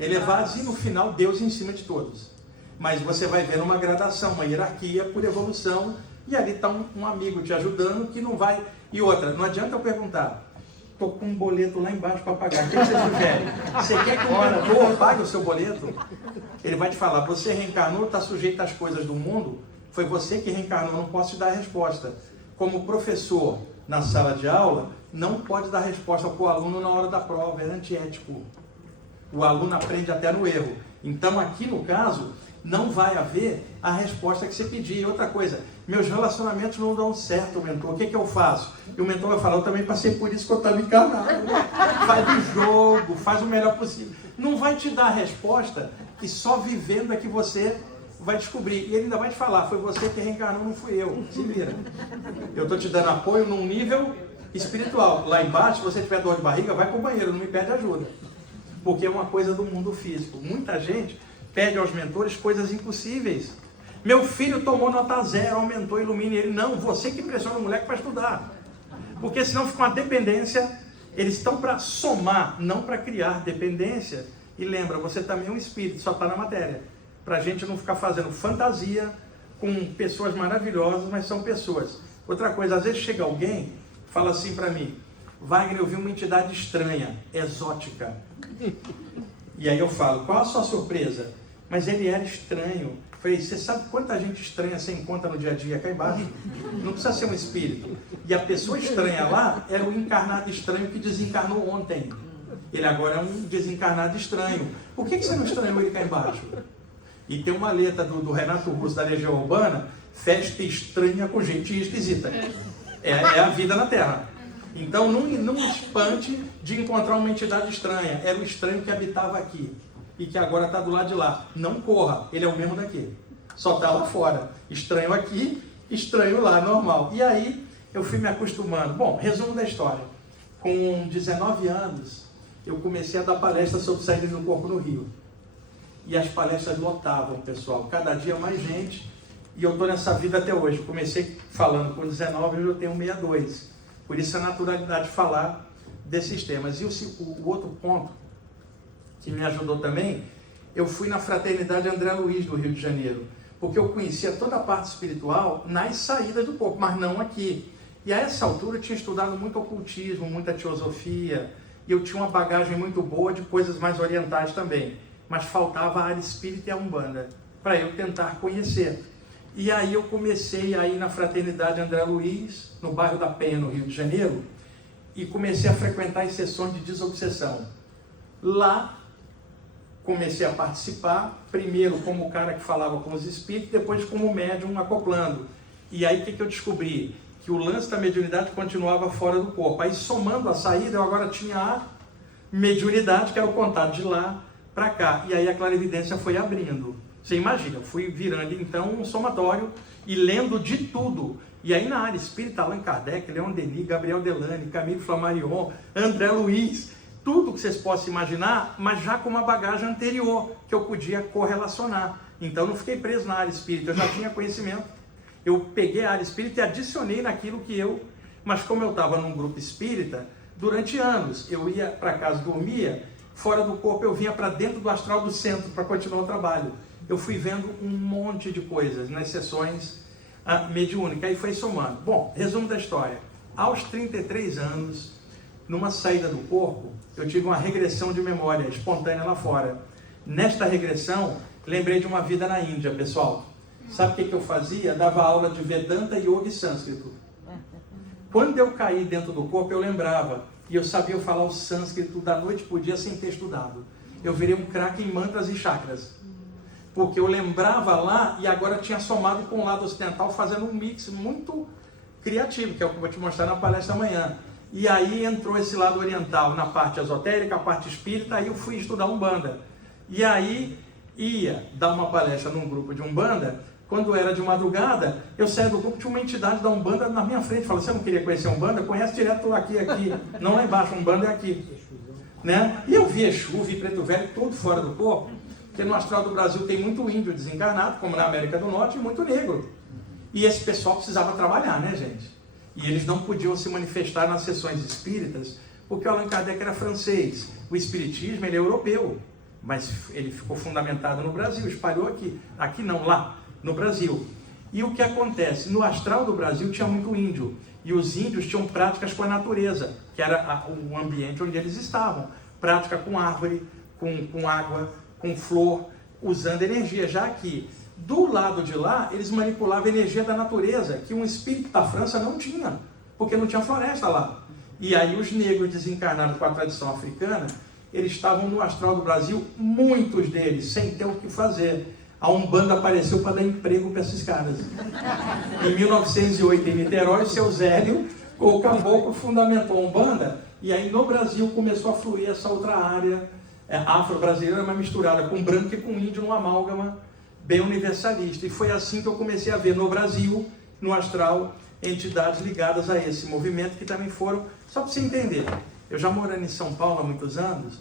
elevados e no final Deus em cima de todos. Mas você vai ver uma gradação, uma hierarquia por evolução e ali está um amigo te ajudando que não vai... E outra, não adianta eu perguntar, estou com um boleto lá embaixo para pagar, o que você sugere? Você quer que o mentor pague o seu boleto? Ele vai te falar, você reencarnou, está sujeito às coisas do mundo, foi você que reencarnou, não posso te dar a resposta. Como professor na sala de aula, não pode dar resposta para o aluno na hora da prova, é antiético. O aluno aprende até no erro. Então aqui no caso, não vai haver a resposta que você pedir. E outra coisa, meus relacionamentos não dão certo, mentor, o que eu faço? E o mentor vai falar, eu também passei por isso que eu estava encarnado. Faz o jogo, faz o melhor possível. Não vai te dar a resposta que só vivendo é que você vai descobrir. E ele ainda vai te falar, foi você que reencarnou, não fui eu. Se vira. Eu estou te dando apoio num nível espiritual. Lá embaixo, se você tiver dor de barriga, vai para o banheiro, não me pede ajuda. Porque é uma coisa do mundo físico. Muita gente pede aos mentores coisas impossíveis. Meu filho tomou nota 0, aumentou, ilumine ele. Não, você que pressiona o moleque para estudar. Porque senão fica uma dependência. Eles estão para somar, não para criar dependência. E lembra, você também é um espírito, só está na matéria. Para a gente não ficar fazendo fantasia com pessoas maravilhosas, mas são pessoas. Outra coisa, às vezes chega alguém, fala assim para mim, Wagner, eu vi uma entidade estranha, exótica. E aí eu falo, qual a sua surpresa? Mas ele era estranho. Falei, você sabe quanta gente estranha você encontra no dia a dia cá embaixo? Não precisa ser um espírito. E a pessoa estranha lá era o encarnado estranho que desencarnou ontem. Ele agora é um desencarnado estranho. Por que você não estranhou ele cá embaixo? E tem uma letra do Renato Russo, da Legião Urbana, festa estranha com gente esquisita. É a vida na Terra. Então não espante de encontrar uma entidade estranha. Era o estranho que habitava aqui e que agora está do lado de lá. Não corra, ele é o mesmo daqui. Só está lá fora. Estranho aqui, estranho lá, normal. E aí eu fui me acostumando. Bom, resumo da história. Com 19 anos, eu comecei a dar palestras sobre saída do corpo no Rio. E as palestras lotavam, pessoal. Cada dia mais gente. E eu estou nessa vida até hoje. Comecei falando com 19, hoje eu tenho 62. Por isso a naturalidade de falar desses temas. E o outro ponto que me ajudou também, eu fui na Fraternidade André Luiz do Rio de Janeiro. Porque eu conhecia toda a parte espiritual nas saídas do corpo, mas não aqui. E a essa altura eu tinha estudado muito ocultismo, muita teosofia. E eu tinha uma bagagem muito boa de coisas mais orientais também. Mas faltava a área espírita e a Umbanda. para eu tentar conhecer. E aí eu comecei a ir na Fraternidade André Luiz, no bairro da Penha, no Rio de Janeiro, e comecei a frequentar as sessões de desobsessão. Lá, comecei a participar, primeiro como o cara que falava com os espíritos, depois como médium acoplando. E aí o que eu descobri? Que o lance da mediunidade continuava fora do corpo. Aí somando a saída, eu agora tinha a mediunidade, que era o contato de lá para cá. E aí a clarividência foi abrindo. Você imagina, eu fui virando então um somatório e lendo de tudo. E aí na área espírita, Allan Kardec, Leon Denis, Gabriel Delany, Camille Flammarion, André Luiz, tudo que vocês possam imaginar, mas já com uma bagagem anterior, que eu podia correlacionar. Então não fiquei preso na área espírita, eu já tinha conhecimento. Eu peguei a área espírita e adicionei naquilo que eu... Mas como eu estava num grupo espírita, durante anos, eu ia para casa, dormia, fora do corpo eu vinha para dentro do astral do centro para continuar o trabalho. Eu fui vendo um monte de coisas nas sessões mediúnicas, aí foi somando. Bom, resumo da história. Aos 33 anos, numa saída do corpo, eu tive uma regressão de memória espontânea lá fora. Nesta regressão, lembrei de uma vida na Índia, pessoal. Sabe o que eu fazia? Dava aula de Vedanta, Yoga e Sânscrito. Quando eu caí dentro do corpo, eu lembrava. E eu sabia falar o sânscrito da noite para o dia sem ter estudado. Eu virei um craque em mantras e chakras. Porque eu lembrava lá e agora tinha somado com o lado ocidental, fazendo um mix muito criativo, que é o que eu vou te mostrar na palestra amanhã. E aí entrou esse lado oriental na parte esotérica, a parte espírita, aí eu fui estudar Umbanda. E aí ia dar uma palestra num grupo de Umbanda. Quando era de madrugada, eu saía do grupo, tinha uma entidade da Umbanda na minha frente. Falei, você não queria conhecer a Umbanda? Conhece direto aqui, não lá embaixo, Umbanda é aqui. Né? E eu vi Exu, vi Preto Velho, tudo fora do corpo. Porque no astral do Brasil tem muito índio desencarnado, como na América do Norte, e muito negro. E esse pessoal precisava trabalhar, né, gente? E eles não podiam se manifestar nas sessões espíritas, porque o Allan Kardec era francês. O espiritismo, ele é europeu, mas ele ficou fundamentado no Brasil, espalhou aqui não, lá, no Brasil. E o que acontece? No astral do Brasil tinha muito índio, e os índios tinham práticas com a natureza, que era o ambiente onde eles estavam. Prática com árvore, com água, com flor, usando energia. Já que do lado de lá, eles manipulavam a energia da natureza, que um espírito da França não tinha, porque não tinha floresta lá. E aí os negros desencarnados com a tradição africana, eles estavam no astral do Brasil, muitos deles, sem ter o que fazer. A Umbanda apareceu para dar emprego para esses caras. Em 1908, em Niterói, seu Zélio, o caboclo fundamentou a Umbanda, e aí no Brasil começou a fluir essa outra área afro-brasileira, mas misturada com branco e com índio, numa amálgama bem universalista. E foi assim que eu comecei a ver no Brasil, no astral, entidades ligadas a esse movimento, que também foram, só para você entender, eu já morando em São Paulo há muitos anos,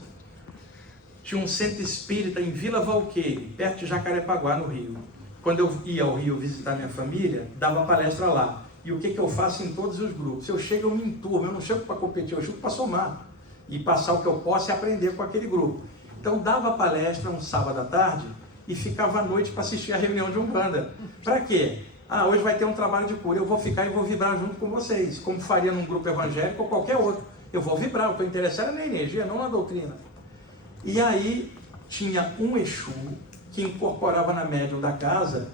tinha um centro espírita em Vila Valqueire, perto de Jacarepaguá, no Rio. Quando eu ia ao Rio visitar minha família, dava palestra lá. E o que eu faço em todos os grupos? Eu chego, eu me enturmo, eu não chego para competir, eu chego para somar. E passar o que eu posso e aprender com aquele grupo. Então dava palestra um sábado à tarde e ficava à noite para assistir a reunião de Umbanda. Para quê? Hoje vai ter um trabalho de cura, eu vou ficar e vou vibrar junto com vocês, como faria num grupo evangélico ou qualquer outro. Eu vou vibrar, eu estou interessado na energia, não na doutrina. E aí tinha um Exu que incorporava na médium da casa,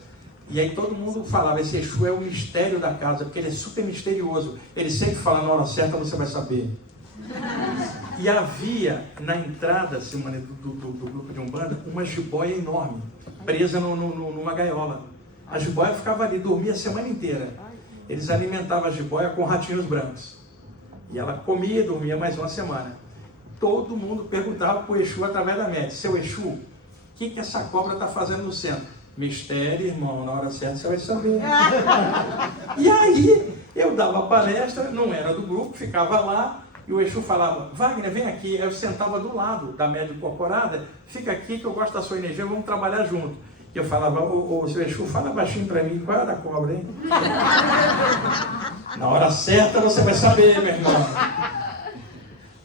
e aí todo mundo falava, esse Exu é o mistério da casa, porque ele é super misterioso. Ele sempre fala, na hora certa você vai saber. E havia na entrada, Simone, do grupo de Umbanda, uma jiboia enorme, presa numa gaiola. A jiboia ficava ali, dormia a semana inteira. Eles alimentavam a jiboia com ratinhos brancos. E ela comia e dormia mais uma semana. Todo mundo perguntava para o Exu através da média, seu Exu, o que essa cobra está fazendo no centro? Mistério, irmão, na hora certa você vai saber. E aí, eu dava palestra, não era do grupo, ficava lá, e o Exu falava, Wagner, vem aqui. Eu sentava do lado da média incorporada, fica aqui que eu gosto da sua energia, vamos trabalhar junto. E eu falava, o seu Exu, fala baixinho para mim, qual é a da cobra, hein? Na hora certa você vai saber, meu irmão.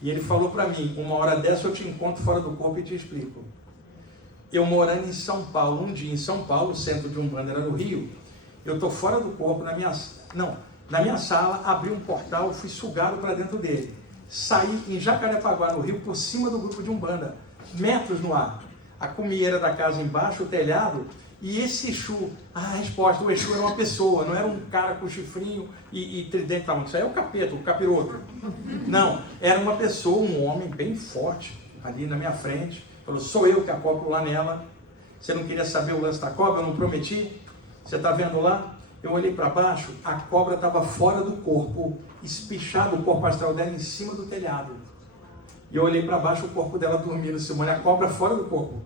E ele falou para mim, uma hora dessa eu te encontro fora do corpo e te explico. Eu morando em São Paulo, um dia em São Paulo, o centro de Umbanda era no Rio, eu estou fora do corpo, na minha sala, abri um portal, fui sugado para dentro dele. Saí em Jacarepaguá, no Rio, por cima do grupo de Umbanda, metros no ar. A cumieira da casa embaixo, o telhado, E esse Exu, a resposta, o Exu era uma pessoa, não era um cara com chifrinho e tridente na mão. Isso aí é o capeta, o capiroto. Não, era uma pessoa, um homem bem forte, ali na minha frente. Falou, sou eu que acoplo lá nela. Você não queria saber o lance da cobra? Eu não prometi? Você está vendo lá? Eu olhei para baixo, a cobra estava fora do corpo, espichado o corpo astral dela em cima do telhado. E eu olhei para baixo, o corpo dela dormindo, Simone, a cobra fora do corpo.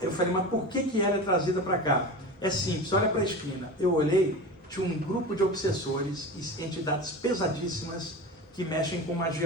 Eu falei, mas por que ela é trazida para cá? É simples, olha para a esquina. Eu olhei, tinha um grupo de obsessores, entidades pesadíssimas que mexem com magia